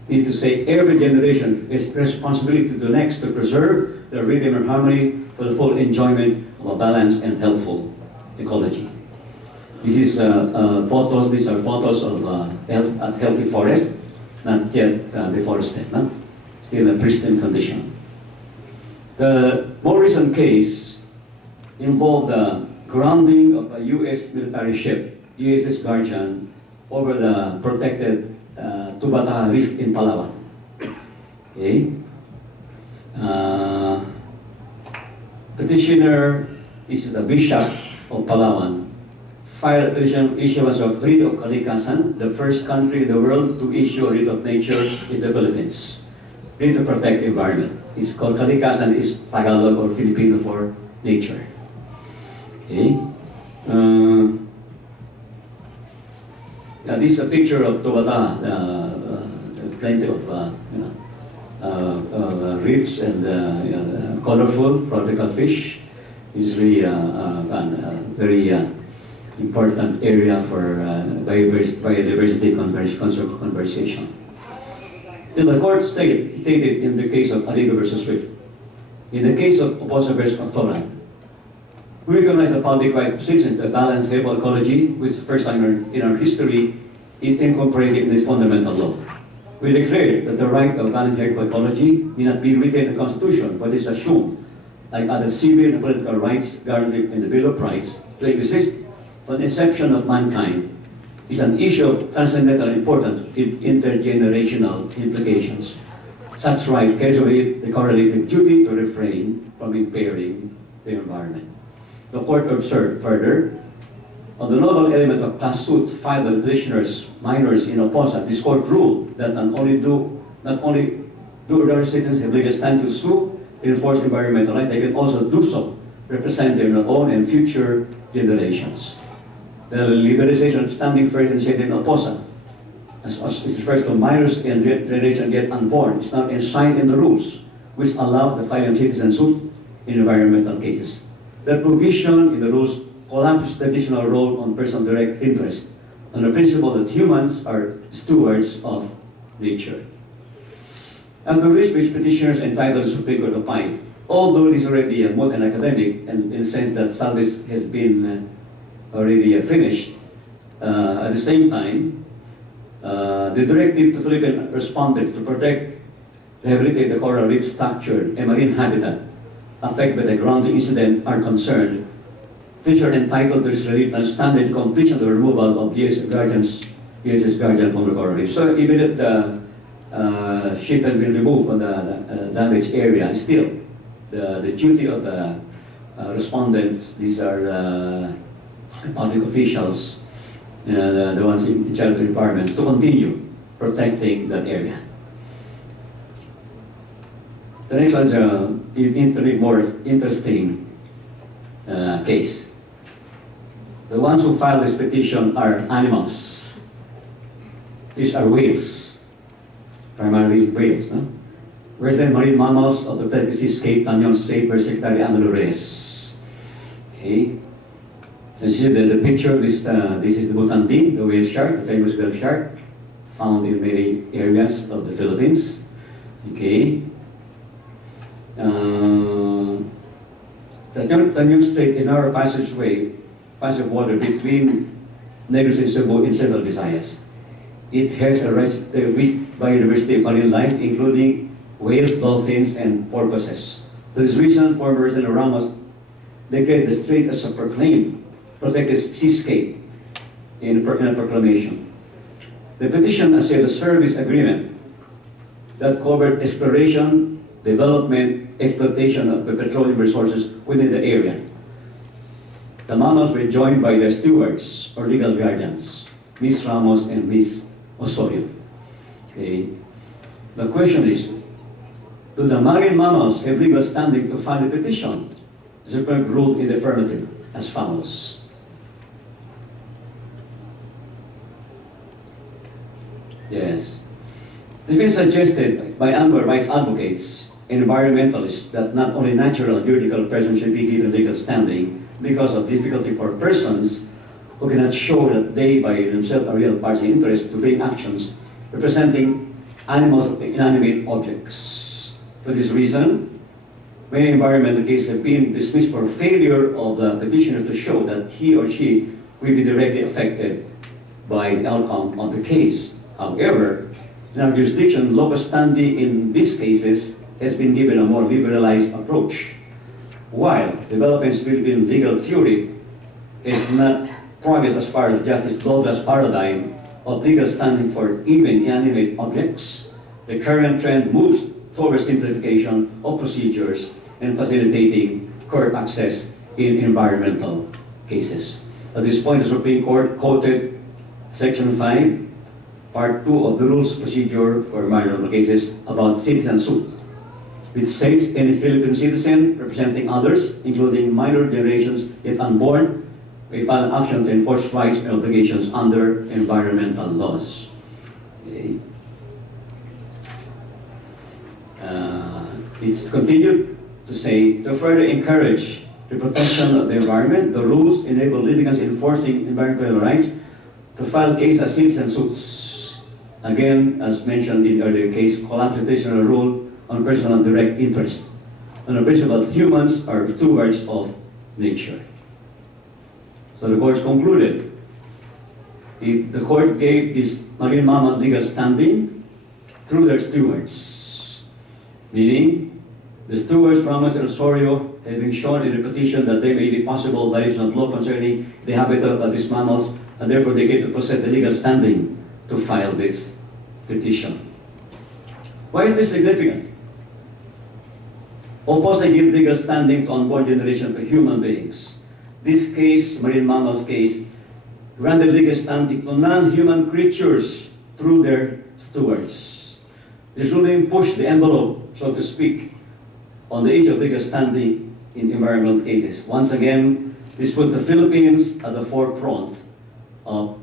it is to say every generation is responsibility to the next to preserve the rhythm and harmony for the full enjoyment of a balanced and healthful ecology." This is photos. These are photos of healthy forest, not yet deforested, no? Still in pristine condition. The more recent case involved the grounding of a U.S. military ship, USS Guardian, over the protected Tubataha Reef in Palawan. Okay. Petitioner, this is the Bishop of Palawan, filed a petition issuance of writ of kalikasan. The first country in the world to issue a writ of nature is the Philippines. Writ to protect the environment. It's called kalikasan, is Tagalog or Filipino for nature. Okay. This is a picture of Tubataha, plenty of reefs and colorful tropical fish. It's really a very important area for biodiversity conversation. And the court stated in the case of Arrigo versus Swift, in the case of Oposa versus Octoran, we recognize the public right of citizens to a balanced herbal ecology, which the first time in our history is incorporated in the fundamental law. We declare that the right of balanced herbal ecology did not be written in the Constitution, but is assumed, like other civil and political rights guaranteed in the Bill of Rights, to exist from the inception of mankind, is an issue of transcendental importance with intergenerational implications. Such right carries away the correlative duty to refrain from impairing the environment. The court observed further, on the novel element of class suit filed by petitioners, minors in Oposa, this court ruled that not only do ordinary citizens have legal stand to sue, enforce environmental rights, they can also do so, representing their own and future generations. The liberalization of standing first and second in Oposa, as it refers to minors and generation yet unborn, is now enshrined in the rules, which allow the filing of citizen suit in environmental cases. The provision in the rules collapses the traditional role on personal direct interest on the principle that humans are stewards of nature. And the risk which petitioners entitled to Supreme Court opine, although it is already more than academic, and in the sense that salvage has been already finished, at the same time, the directive to Philippine respondents to protect, rehabilitate the coral reef structure and marine habitat affected by the grounding incident are concerned. Petitioner entitled to this relief and standard completion of the removal of USS Guardian from the coral reef. So even if the ship has been removed from the damaged area, still the duty of the respondents, these are public officials, the ones in charge of the environment, to continue protecting that area. The next one is an infinitely more interesting case. The ones who filed this petition are animals. These are whales, primarily whales. No? Resident marine mammals of the Philippines, Cape Tanyon Strait, by Secretary Angelo Reyes. Okay. You see the picture, this is the Butanti, the whale shark, the famous whale shark, found in many areas of the Philippines. Okay. The Tanjung Strait, a narrow passage of water between Negros and Cebu in central Visayas. It has a rich biodiversity of marine life, including whales, dolphins, and porpoises. For this reason, former President Ramos declared the strait as a proclaimed protected seascape in a proclamation. The petition assailed a service agreement that covered exploration, development, exploitation of the petroleum resources within the area. The Mamas were joined by their stewards or legal guardians, Ms. Ramos and Ms. Osorio. Okay. The question is, do the marine mammals have legal standing to file a petition? The Supreme Court ruled in the affirmative as follows. Yes. It has been suggested by animal rights advocates and environmentalists that not only natural juridical persons should be given legal standing because of difficulty for persons who cannot show that they by themselves are real party interest to bring actions representing animals or inanimate objects. For this reason, many environmental cases have been dismissed for failure of the petitioner to show that he or she will be directly affected by the outcome of the case. However, in our jurisdiction, local standing in these cases has been given a more liberalized approach. While developing Philippine legal theory is not progress as far as Justice Douglas' paradigm of legal standing for even inanimate objects, the current trend moves towards simplification of procedures and facilitating court access in environmental cases. At this point, the Supreme Court quoted Section 5, Part 2 of the Rules Procedure for Environmental Cases about citizen suit, which states any Philippine citizen representing others, including minor generations yet unborn, may file an action to enforce rights and obligations under environmental laws. Okay. It's continued to say, to further encourage the protection of the environment, the rules enable litigants enforcing environmental rights to file cases as citizen suits. Again, as mentioned in the earlier case, constitutional rule on personal direct interest, on the principle that humans are stewards of nature. So the court concluded, the court gave these marine mammals legal standing through their stewards, meaning the stewards, Ramos and Osorio, have been shown in the petition that there may be possible violation of law concerning the habitat of these mammals, and therefore they get to possess the legal standing to file this petition. Why is this significant? Oppose they give legal standing to unborn generation of human beings. This case, marine mammals case, granted legal standing to non-human creatures through their stewards. This ruling pushed the envelope, so to speak, on the issue of legal standing in environmental cases. Once again, this put the Philippines at the forefront of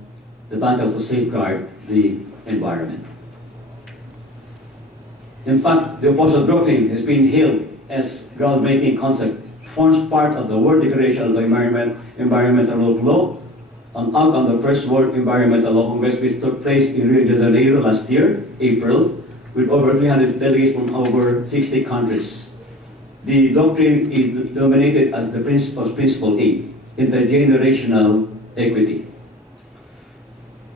the battle to safeguard the environment. In fact, the opposite doctrine has been hailed as groundbreaking concept, forms part of the World Declaration of the Environmental Rule of Law, an outcome of the first World Environmental Law Congress, which took place in Rio de Janeiro last year, April, with over 300 delegates from over 60 countries. The doctrine is denominated as the Principle 8, intergenerational equity.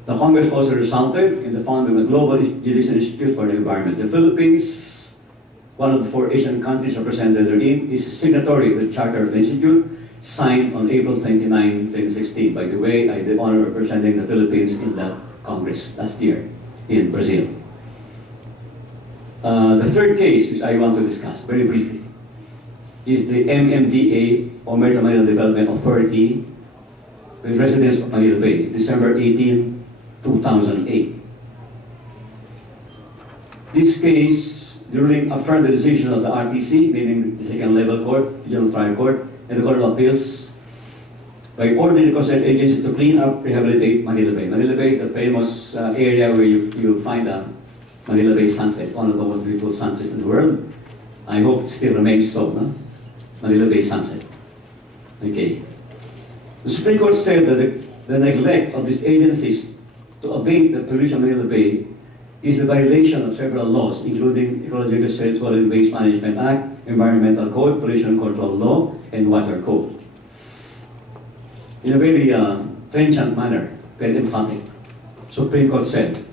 The Congress also resulted in the founding of the Global Judicial Institute for the Environment. The Philippines, one of the 4 Asian countries represented therein, is a signatory to the Charter of the Institute, signed on April 29, 2016. By the way, I had the honor of representing the Philippines in that Congress last year in Brazil. The third case, which I want to discuss very briefly, is the MMDA, or Metro Manila Development Authority, with residents of Manila Bay, December 18, 2008. This case, the ruling affirmed the decision of the RTC, meaning the second level court, Regional Trial Court, and the Court of Appeals, by ordering the concerned agency to clean up, rehabilitate Manila Bay. Manila Bay is the famous area where you find the Manila Bay sunset, one of the most beautiful sunsets in the world. I hope it still remains so, no? Manila Bay sunset. Okay. The Supreme Court said that the neglect of these agencies to abate the pollution of Manila Bay is the violation of several laws, including Ecological Solid Waste Management Act, Environmental Code, Pollution Control Law, and Water Code. In a very trenchant manner, very emphatic, Supreme Court said,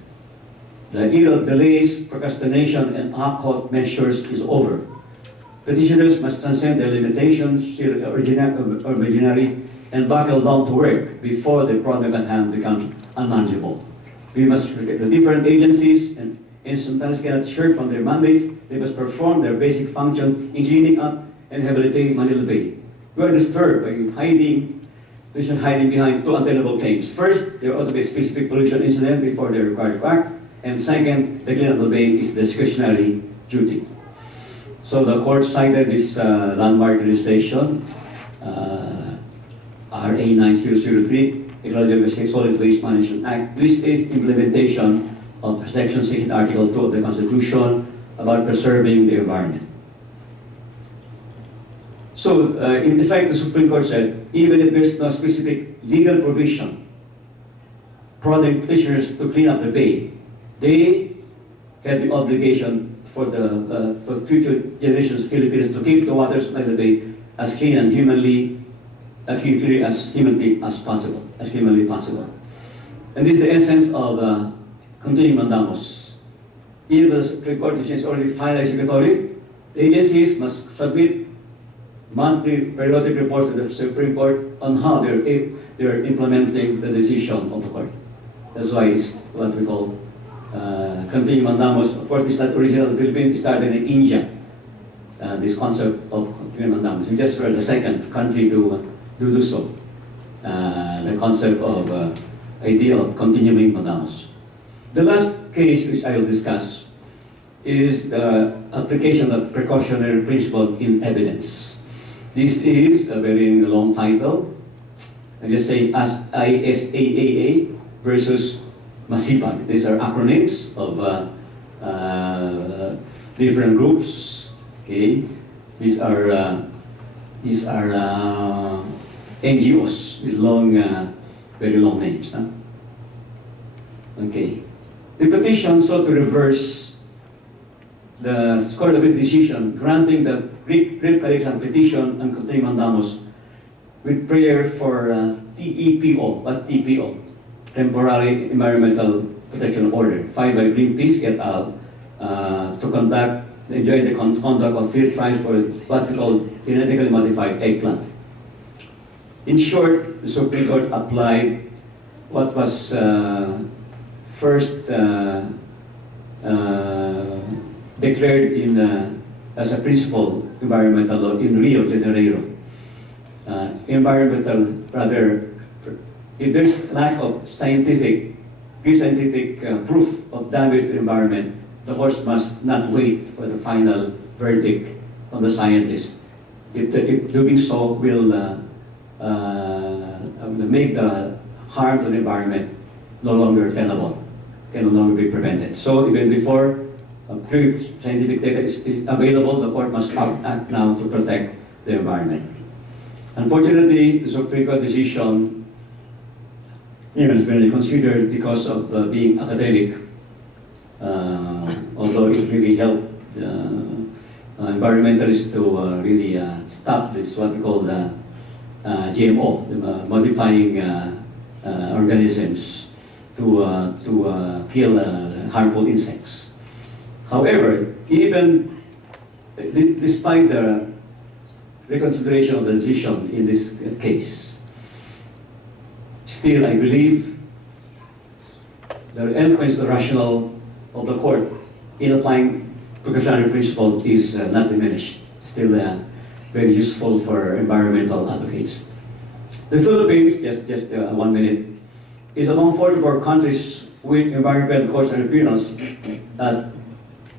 the era of delays, procrastination, and ad hoc measures is over. Petitioners must transcend their limitations, still originary, and buckle down to work before the problem at hand becomes unmanageable. We must, the different agencies and sometimes cannot shirk on their mandates. They must perform their basic function in cleaning up and rehabilitating Manila Bay. We are disturbed by hiding behind two untenable claims. First, there ought to be a specific pollution incident before they are required to act. And second, the cleanup of the bay is discretionary duty. So the court cited this landmark legislation, RA 9003, Ecological Solid Waste Management Act, which is implementation of Section 16, Article 2 of the Constitution about preserving the environment. So, in effect, the Supreme Court said, even if there's no specific legal provision prodding petitioners to clean up the bay, they have the obligation for future generations of Filipinos to keep the waters of the bay as clean and humanly possible. And this is the essence of continuing mandamus. Even the Supreme Court decision is already final executory, the agencies must submit monthly periodic reports to the Supreme Court on how they're implementing the decision of the court. That's why it's what we call continuing mandamus. Of course, this is not original in the Philippines. It started in India. This concept of continuing mandamus. We just were the second country to do so. The concept of idea of continuing mandamus. The last case which I will discuss is the application of precautionary principle in evidence. This is a very long title. I just say as ISAAA versus MASIPAG. These are acronyms of different groups. Okay, these are NGOs with very long names. Huh? Okay, the petition sought to reverse the Court of Appeal decision granting the writ collection petition and continuing mandamus with prayer for TEPO. What's TPO? Temporary Environmental Protection Order, filed by Greenpeace et al. To enjoy the conduct of field trials for what we call genetically modified eggplant. In short, the Supreme Court applied what was first declared as a principle environmental law in Rio de Janeiro. If there's lack of scientific proof of damage to the environment, the court must not wait for the final verdict of the scientist. If doing so will make the harm to the environment no longer tenable, can no longer be prevented. So even before scientific data is available, the court must act now to protect the environment. Unfortunately, the Supreme Court decision even really considered because of being academic, although it really helped environmentalists to really stop this, what we call the GMO, the modifying organisms to kill harmful insects. However, even despite the reconsideration of the decision in this case, still I believe the eloquence, the rationale of the court in applying precautionary principle is not diminished. Still very useful for environmental advocates. The Philippines, just 1 minute, is among 44 countries with environmental codes and appearance at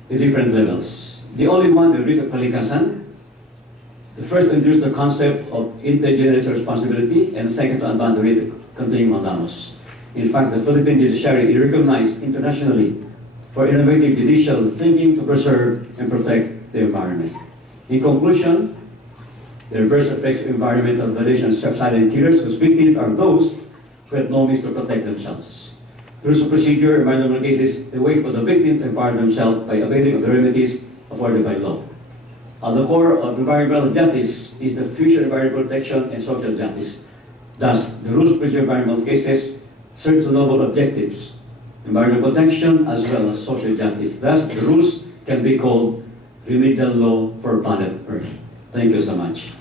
different levels. The only one, the Writ of Kalikasan, the first introduced the concept of intergenerational responsibility, and second to advance the writ of continuing mandamus. In fact, the Philippine Judiciary is recognized internationally for innovative judicial thinking to preserve and protect the environment. In conclusion, the reverse effects of environmental violations of silent killers whose victims are those who have no means to protect themselves. The rules of procedure in environmental cases, a way for the victim to empower themselves by availing of the remedies afforded by law. At the core of environmental justice is the future environmental protection and social justice. Thus, the rules of procedure in environmental cases serve two noble objectives: environmental protection as well as social justice. Thus, the rules can be called remedial law for planet Earth. Thank you so much.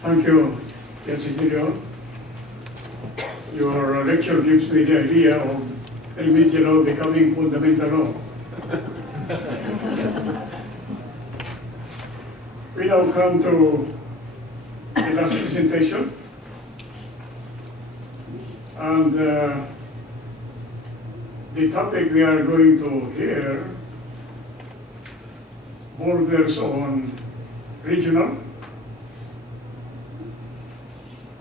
Thank you, Judiciary. Your lecture gives me the idea of remedial law becoming fundamental law. We now come to the last presentation. And the topic we are going to hear borders on regional,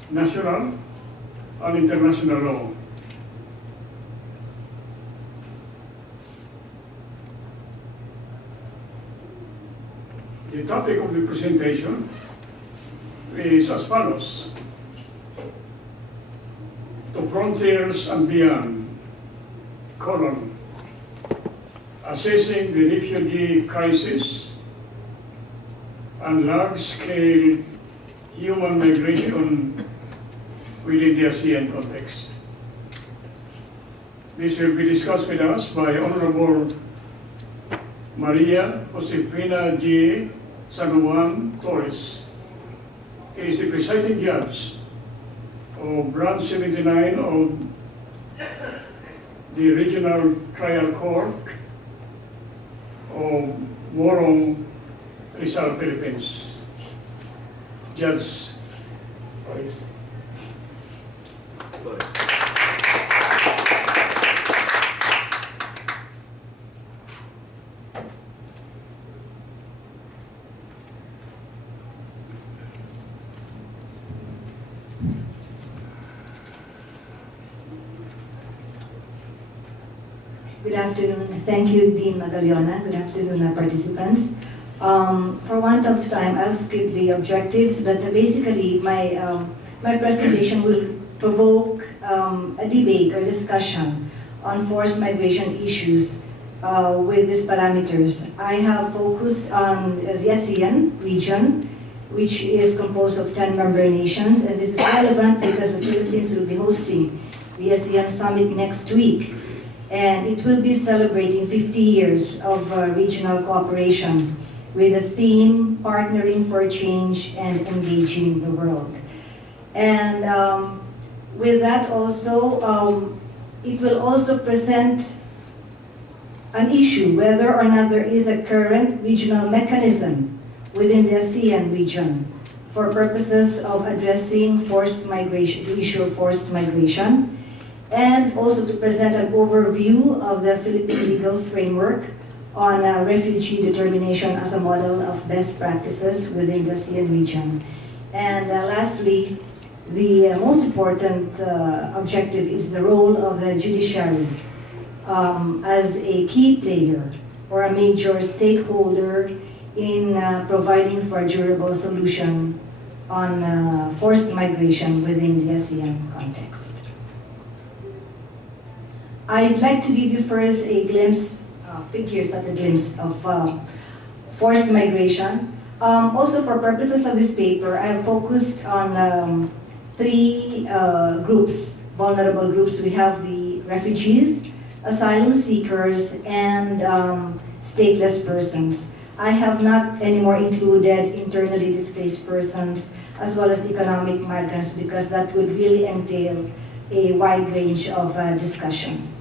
national, and international law. The topic of the presentation is as follows: to frontiers and beyond, assessing the refugee crisis and large-scale human migration within the ASEAN context. This will be discussed with us by Honorable Maria Josefina G. San Juan Torres. He is the presiding judge of Branch 79 of the Regional Trial Court of Morong, Rizal, Philippines. Judge Torres. Good afternoon. Thank you, Dean Magaliona. Good afternoon, participants. For want of time, I'll skip the objectives, but basically my presentation will provoke a debate or discussion on forced migration issues with these parameters. I have focused on the ASEAN region, which is composed of 10 member nations, and this is relevant because the Philippines will be hosting the ASEAN Summit next week. And it will be celebrating 50 years of regional cooperation with the theme Partnering for Change and Engaging the World. And with that also, it will also present an issue whether or not there is a current regional mechanism within the ASEAN region for purposes of addressing forced migration, the issue of forced migration, and also to present an overview of the Philippine legal framework on refugee determination as a model of best practices within the ASEAN region. And lastly, the most important objective is the role of the judiciary as a key player or a major stakeholder in providing for a durable solution on forced migration within the ASEAN context. I'd like to give you first a glimpse, figures at a glimpse of forced migration. Also for purposes of this paper, I have focused on three groups, vulnerable groups. We have the refugees, asylum seekers, and stateless persons. I have not anymore included internally displaced persons as well as economic migrants because that would really entail a wide range of discussion.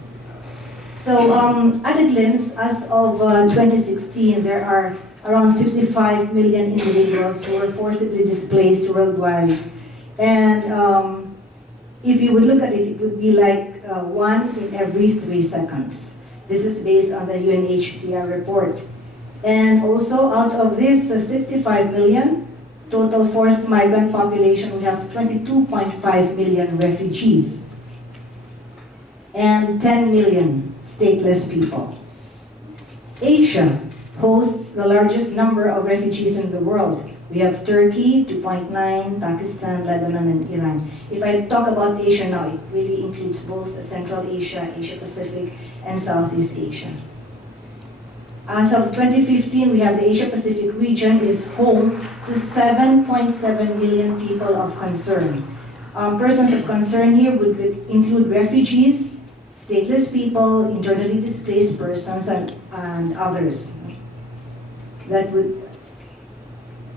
So at a glimpse, as of 2016, there are around 65 million individuals who were forcibly displaced worldwide. And if you would look at it, it would be like 1 in every 3 seconds. This is based on the UNHCR report. And also out of this 65 million total forced migrant population, we have 22.5 million refugees and 10 million stateless people. Asia hosts the largest number of refugees in the world. We have Turkey, 2.9, Pakistan, Lebanon, and Iran. If I talk about Asia now, it really includes both Central Asia, Asia Pacific, and Southeast Asia. As of 2015, we have the Asia Pacific region is home to 7.7 million people of concern. Persons of concern here would include refugees, stateless people, internally displaced persons, and others.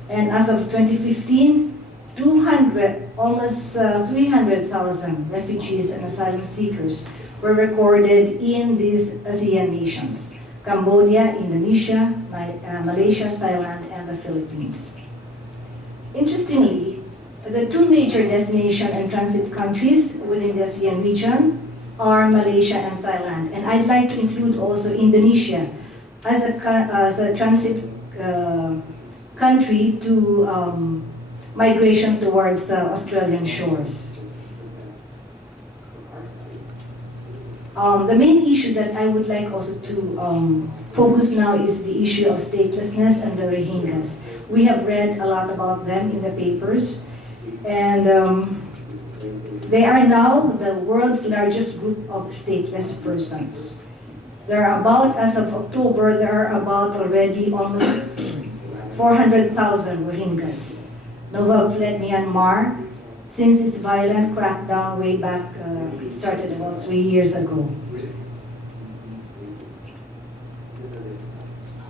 And as of 2015, almost 300,000 refugees and asylum seekers were recorded in these ASEAN nations: Cambodia, Indonesia, Malaysia, Thailand, and the Philippines. Interestingly, the two major destination and transit countries within the ASEAN region are Malaysia and Thailand. And I'd like to include also Indonesia as a transit country to migration towards Australian shores. The main issue that I would like also to focus now is the issue of statelessness and the Rohingyas. We have read a lot about them in the papers, and they are now the world's largest group of stateless persons. There are about, as of October, there are about already almost 400,000 Rohingyas who have fled Myanmar since its violent crackdown way back, it started about 3 years ago.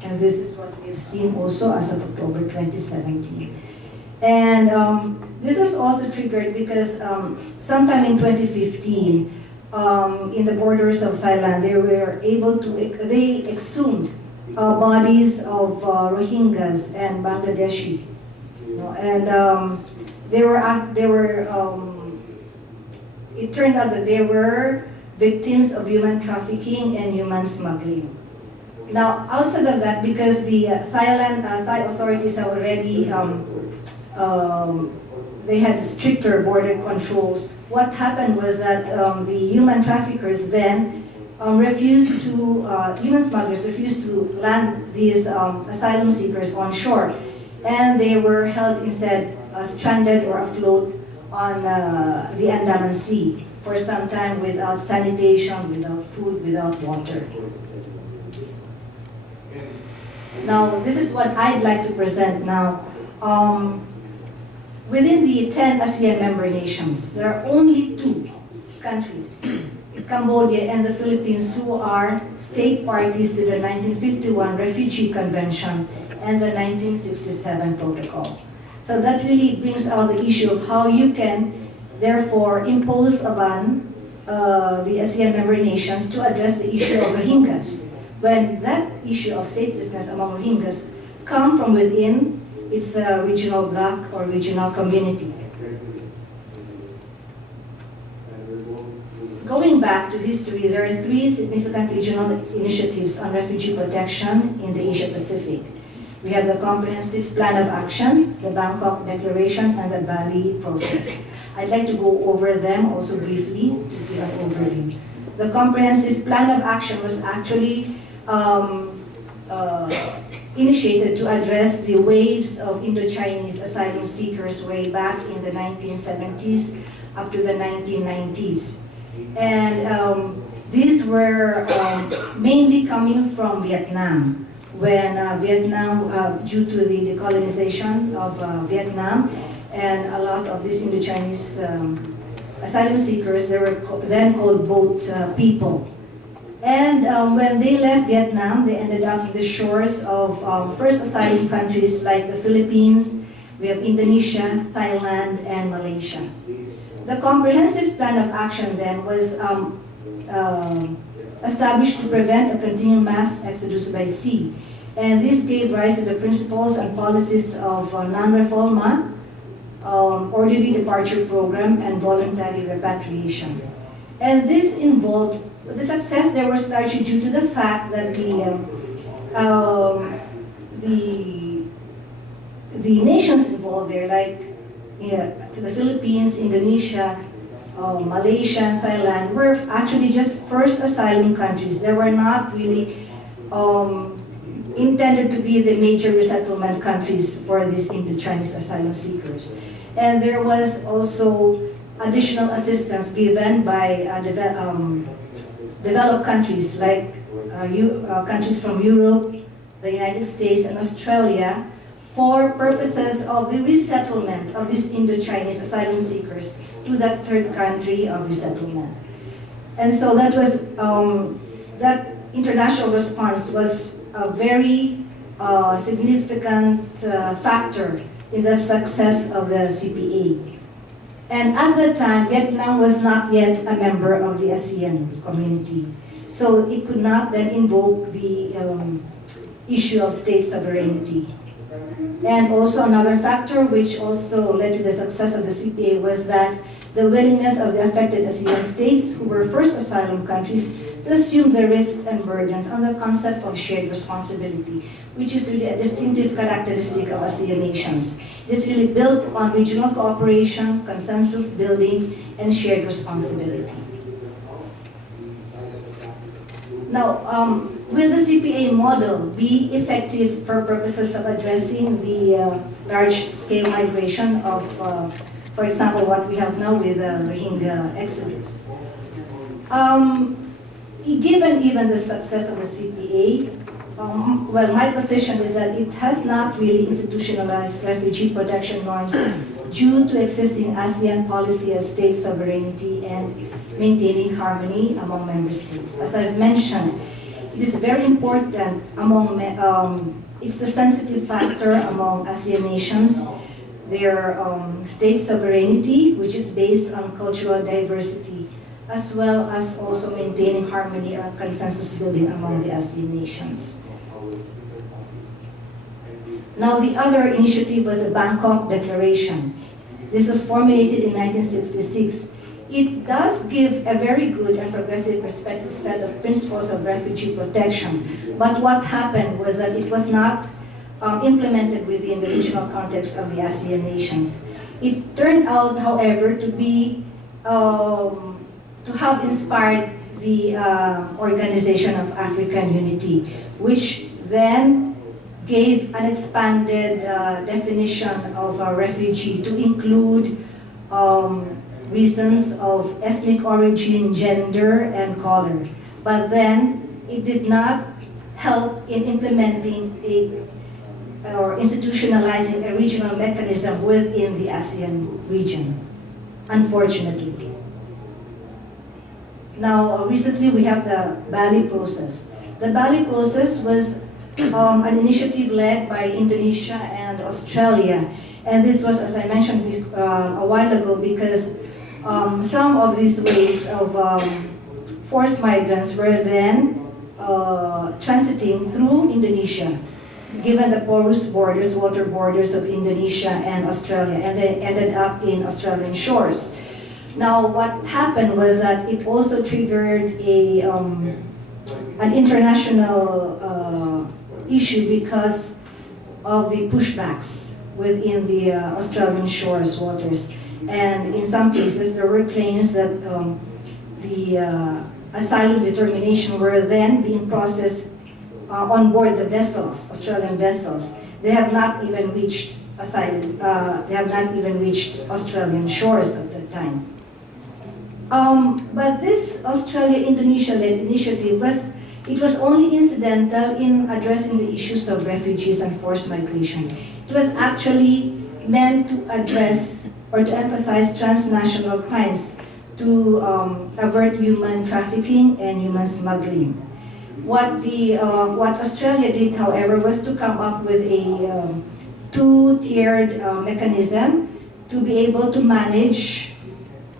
And this is what we've seen also as of October 2017. And this was also triggered because sometime in 2015, in the borders of Thailand, they exhumed bodies of Rohingyas and Bangladeshi, and it turned out that they were victims of human trafficking and human smuggling. Now, outside of that, because the Thai authorities have already they had stricter border controls. What happened was that the human traffickers then human smugglers refused to land these asylum seekers on shore, and they were held instead stranded or afloat on the Andaman Sea for some time without sanitation, without food, without water. Now, this is what I'd like to present now. Within the 10 ASEAN member nations, there are only 2 countries, Cambodia and the Philippines, who are state parties to the 1951 Refugee Convention and the 1967 Protocol. So that really brings out the issue of how you can, therefore, impose upon the ASEAN member nations to address the issue of Rohingyas, when that issue of statelessness among Rohingyas come from within its regional bloc or regional community. Going back to history, there are 3 significant regional initiatives on refugee protection in the Asia Pacific. We have the Comprehensive Plan of Action, the Bangkok Declaration, and the Bali Process. I'd like to go over them also briefly to give an overview. The Comprehensive Plan of Action was actually initiated to address the waves of Indo-Chinese asylum seekers way back in the 1970s up to the 1990s. And these were mainly coming from Vietnam, when Vietnam, due to the decolonization of Vietnam, and a lot of these Indo-Chinese asylum seekers, they were then called boat people. And when they left Vietnam, they ended up in the shores of first asylum countries like the Philippines, we have Indonesia, Thailand, and Malaysia. The Comprehensive Plan of Action then was established to prevent a continued mass exodus by sea. And this gave rise to the principles and policies of non-refoulement, orderly departure program, and voluntary repatriation. And this involved, the success there was largely due to the fact that the nations involved there, like the Philippines, Indonesia, Malaysia, and Thailand, were actually just first asylum countries. They were not really intended to be the major resettlement countries for these Indo-Chinese asylum seekers. And there was also additional assistance given by developed countries like countries from Europe, the United States, and Australia for purposes of the resettlement of these Indo-Chinese asylum seekers to that third country of resettlement. And so that was, that international response was a very significant factor in the success of the CPA. And at that time, Vietnam was not yet a member of the ASEAN community. So it could not then invoke the issue of state sovereignty. And also another factor which also led to the success of the CPA was that the willingness of the affected ASEAN states, who were first asylum countries, to assume the risks and burdens on the concept of shared responsibility, which is really a distinctive characteristic of ASEAN nations. It's really built on regional cooperation, consensus building, and shared responsibility. Now, will the CPA model be effective for purposes of addressing the large-scale migration of, for example, what we have now with the Rohingya exodus? Given even the success of the CPA, well, my position is that it has not really institutionalized refugee protection norms due to existing ASEAN policy of state sovereignty and maintaining harmony among member states. As I've mentioned, it is very important among, it's a sensitive factor among ASEAN nations, their state sovereignty, which is based on cultural diversity, as well as also maintaining harmony or consensus building among the ASEAN nations. Now, the other initiative was the Bangkok Declaration. This was formulated in 1966. It does give a very good and progressive perspective set of principles of refugee protection. But what happened was that it was not implemented within the regional context of the ASEAN nations. It turned out, however, to be to have inspired the Organization of African Unity, which then gave an expanded definition of a refugee to include reasons of ethnic origin, gender, and color. But then it did not help in implementing or institutionalizing a regional mechanism within the ASEAN region, unfortunately. Now, recently we have the Bali process. The Bali process was an initiative led by Indonesia and Australia. And this was, as I mentioned a while ago, because some of these waves of forced migrants were then transiting through Indonesia, given the porous borders, water borders of Indonesia and Australia, and they ended up in Australian shores. Now, what happened was that it also triggered an international issue because of the pushbacks within the Australian shores waters. And in some cases, there were claims that the asylum determination were then being processed on board the vessels, Australian vessels. They have not even reached asylum, they have not even reached Australian shores at that time. But this Australia-Indonesia-led initiative was only incidental in addressing the issues of refugees and forced migration. It was actually meant to address or to emphasize transnational crimes to avert human trafficking and human smuggling. What Australia did, however, was to come up with a two-tiered mechanism to be able to manage,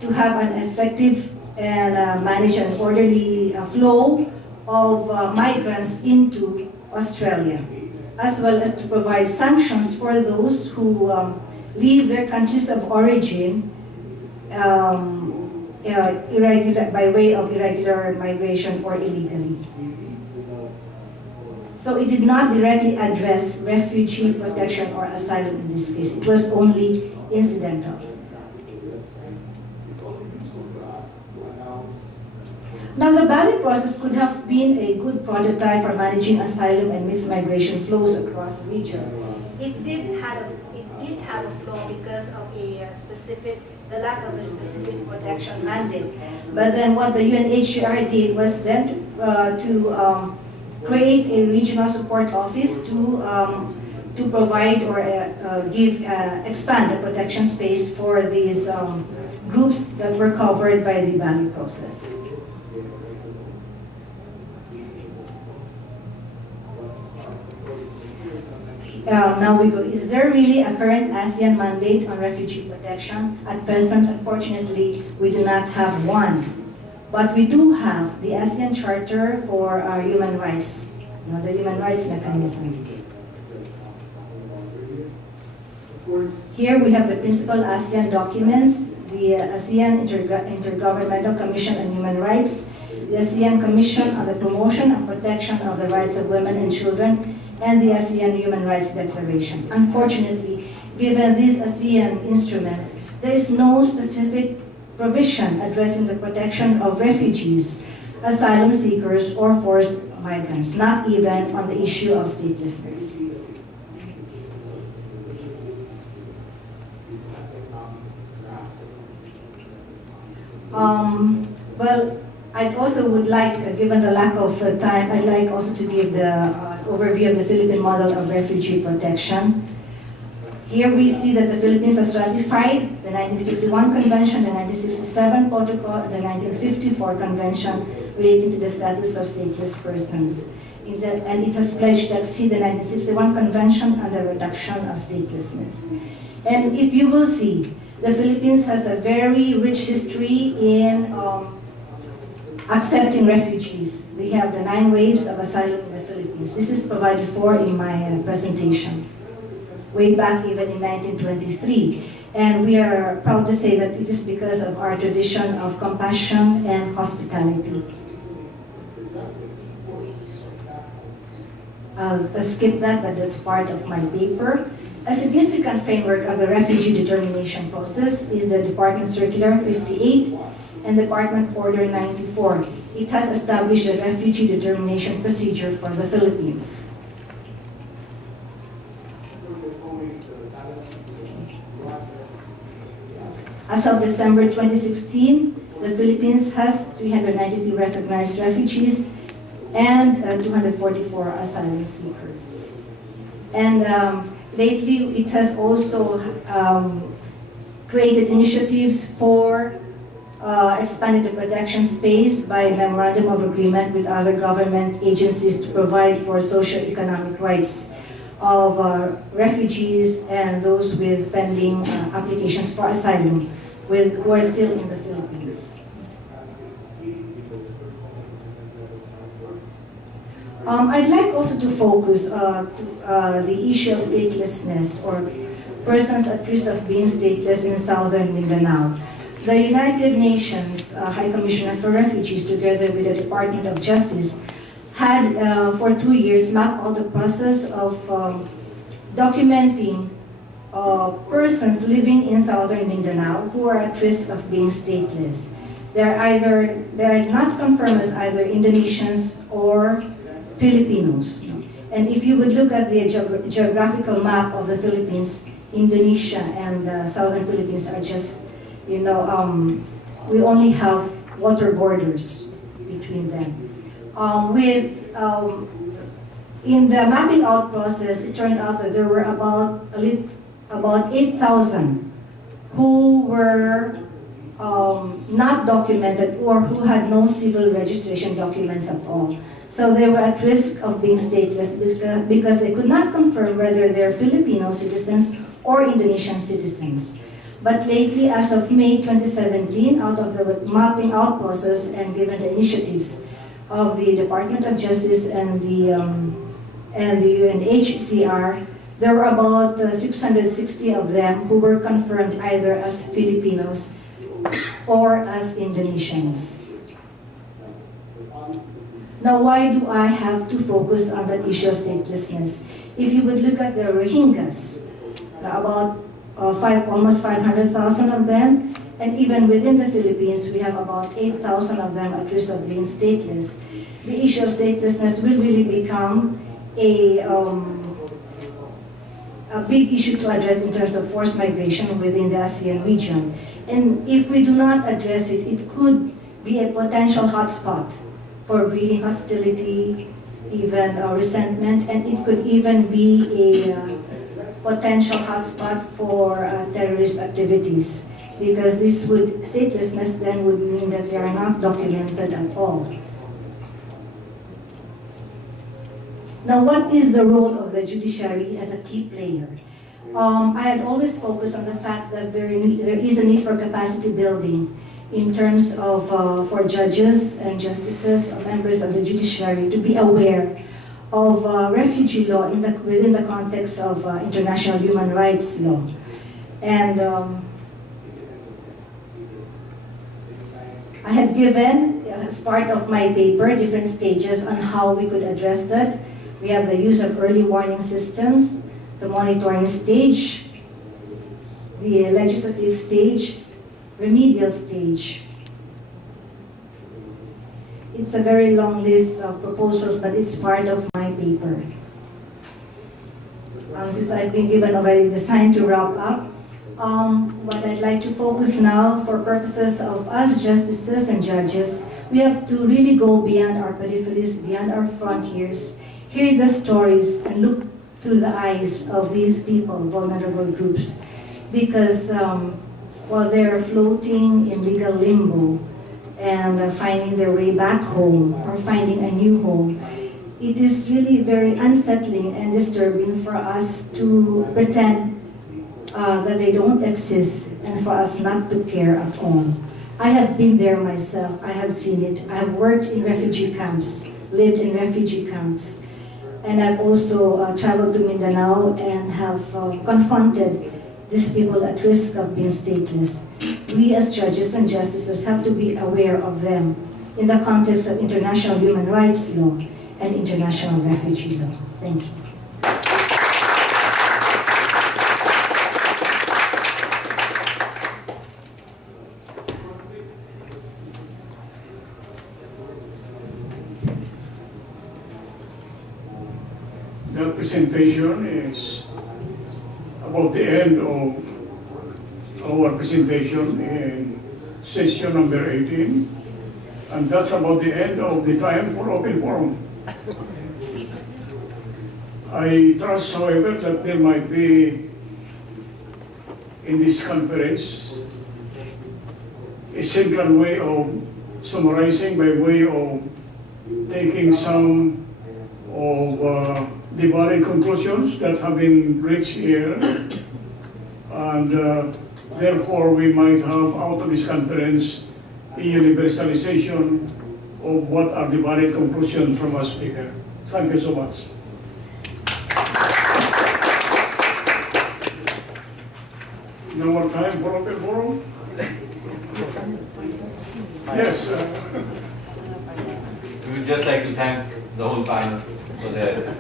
to have an effective and manage an orderly flow of migrants into Australia, as well as to provide sanctions for those who leave their countries of origin by way of irregular migration or illegally. So it did not directly address refugee protection or asylum in this case. It was only incidental. Now, the ballot process could have been a good prototype for managing asylum and mixed migration flows across the region. It did have a flaw because of the lack of a specific protection mandate. But then what the UNHCR did was then to create a regional support office to provide or expand the protection space for these groups that were covered by the ballot process. Now we go, is there really a current ASEAN mandate on refugee protection? At present, unfortunately, we do not have one. But we do have the ASEAN Charter for Human Rights, the human rights mechanism. Here we have the principal ASEAN documents, the ASEAN Intergovernmental Commission on Human Rights, the ASEAN Commission on the Promotion and Protection of the Rights of Women and Children, and the ASEAN Human Rights Declaration. Unfortunately, given these ASEAN instruments, there is no specific provision addressing the protection of refugees, asylum seekers, or forced migrants, not even on the issue of statelessness. Well, I also would like, given the lack of time, I'd like also to give the overview of the Philippine model of refugee protection. Here we see that the Philippines has ratified the 1951 Convention, the 1967 Protocol, and the 1954 Convention relating to the status of stateless persons. And it has pledged to exceed the 1961 Convention on the reduction of statelessness. And if you will see, the Philippines has a very rich history in accepting refugees. We have the 9 waves of asylum in the Philippines. This is provided for in my presentation, way back even in 1923. And we are proud to say that it is because of our tradition of compassion and hospitality. I'll skip that, but that's part of my paper. A significant framework of the refugee determination process is the Department Circular 58 and Department Order 94. It has established a refugee determination procedure for the Philippines. As of December 2016, the Philippines has 393 recognized refugees and 244 asylum seekers. And lately, it has also created initiatives for expanding the protection space by memorandum of agreement with other government agencies to provide for socio-economic rights of refugees and those with pending applications for asylum who are still in the Philippines. I'd like also to focus the issue of statelessness or persons at risk of being stateless in southern Mindanao. The United Nations High Commissioner for Refugees, together with the Department of Justice, had for 2 years mapped out the process of documenting persons living in southern Mindanao who are at risk of being stateless. They are not confirmed as either Indonesians or Filipinos. And if you would look at the geographical map of the Philippines, Indonesia and the southern Philippines are just, we only have water borders between them. In the mapping out process, it turned out that there were about 8,000 who were not documented or who had no civil registration documents at all. So they were at risk of being stateless because they could not confirm whether they're Filipino citizens or Indonesian citizens. But lately, as of May 2017, out of the mapping out process and given the initiatives of the Department of Justice and the UNHCR, there were about 660 of them who were confirmed either as Filipinos or as Indonesians. Now, why do I have to focus on that issue of statelessness? If you would look at the Rohingyas, about almost 500,000 of them, And even within the Philippines, we have about 8,000 of them at risk of being stateless. The issue of statelessness will really become a big issue to address in terms of forced migration within the ASEAN region. And if we do not address it, it could be a potential hotspot for breeding hostility, even resentment, and it could even be a potential hotspot for terrorist activities, because statelessness then would mean that they are not documented at all. Now, what is the role of the judiciary as a key player? I had always focused on the fact that there is a need for capacity building in terms of for judges and justices or members of the judiciary to be aware of refugee law within the context of international human rights law. And I had given, as part of my paper, different stages on how we could address that. We have the use of early warning systems, the monitoring stage, the legislative stage, remedial stage. It's a very long list of proposals, but it's part of my paper. Since I've been given already the sign to wrap up, what I'd like to focus now, for purposes of us justices and judges, we have to really go beyond our peripheries, beyond our frontiers, hear the stories, and look through the eyes of these people, vulnerable groups. Because while they're floating in legal limbo and finding their way back home or finding a new home, it is really very unsettling and disturbing for us to pretend that they don't exist and for us not to care at all. I have been there myself. I have seen it. I have worked in refugee camps, lived in refugee camps, and I've also traveled to Mindanao and have confronted these people at risk of being stateless. We as judges and justices have to be aware of them in the context of international human rights law and international refugee law. Thank you. The presentation is about the end of our presentation in session number 18, and that's about the end of the time for open forum. I trust, however, that there might be in this conference a central way of summarizing by way of taking some of the valid conclusions that have been reached here, and therefore we might have out of this conference a universalization of what are the valid conclusions from our speaker. Thank you so much. No more time for open forum? Yes. We would just like to thank the whole panel for their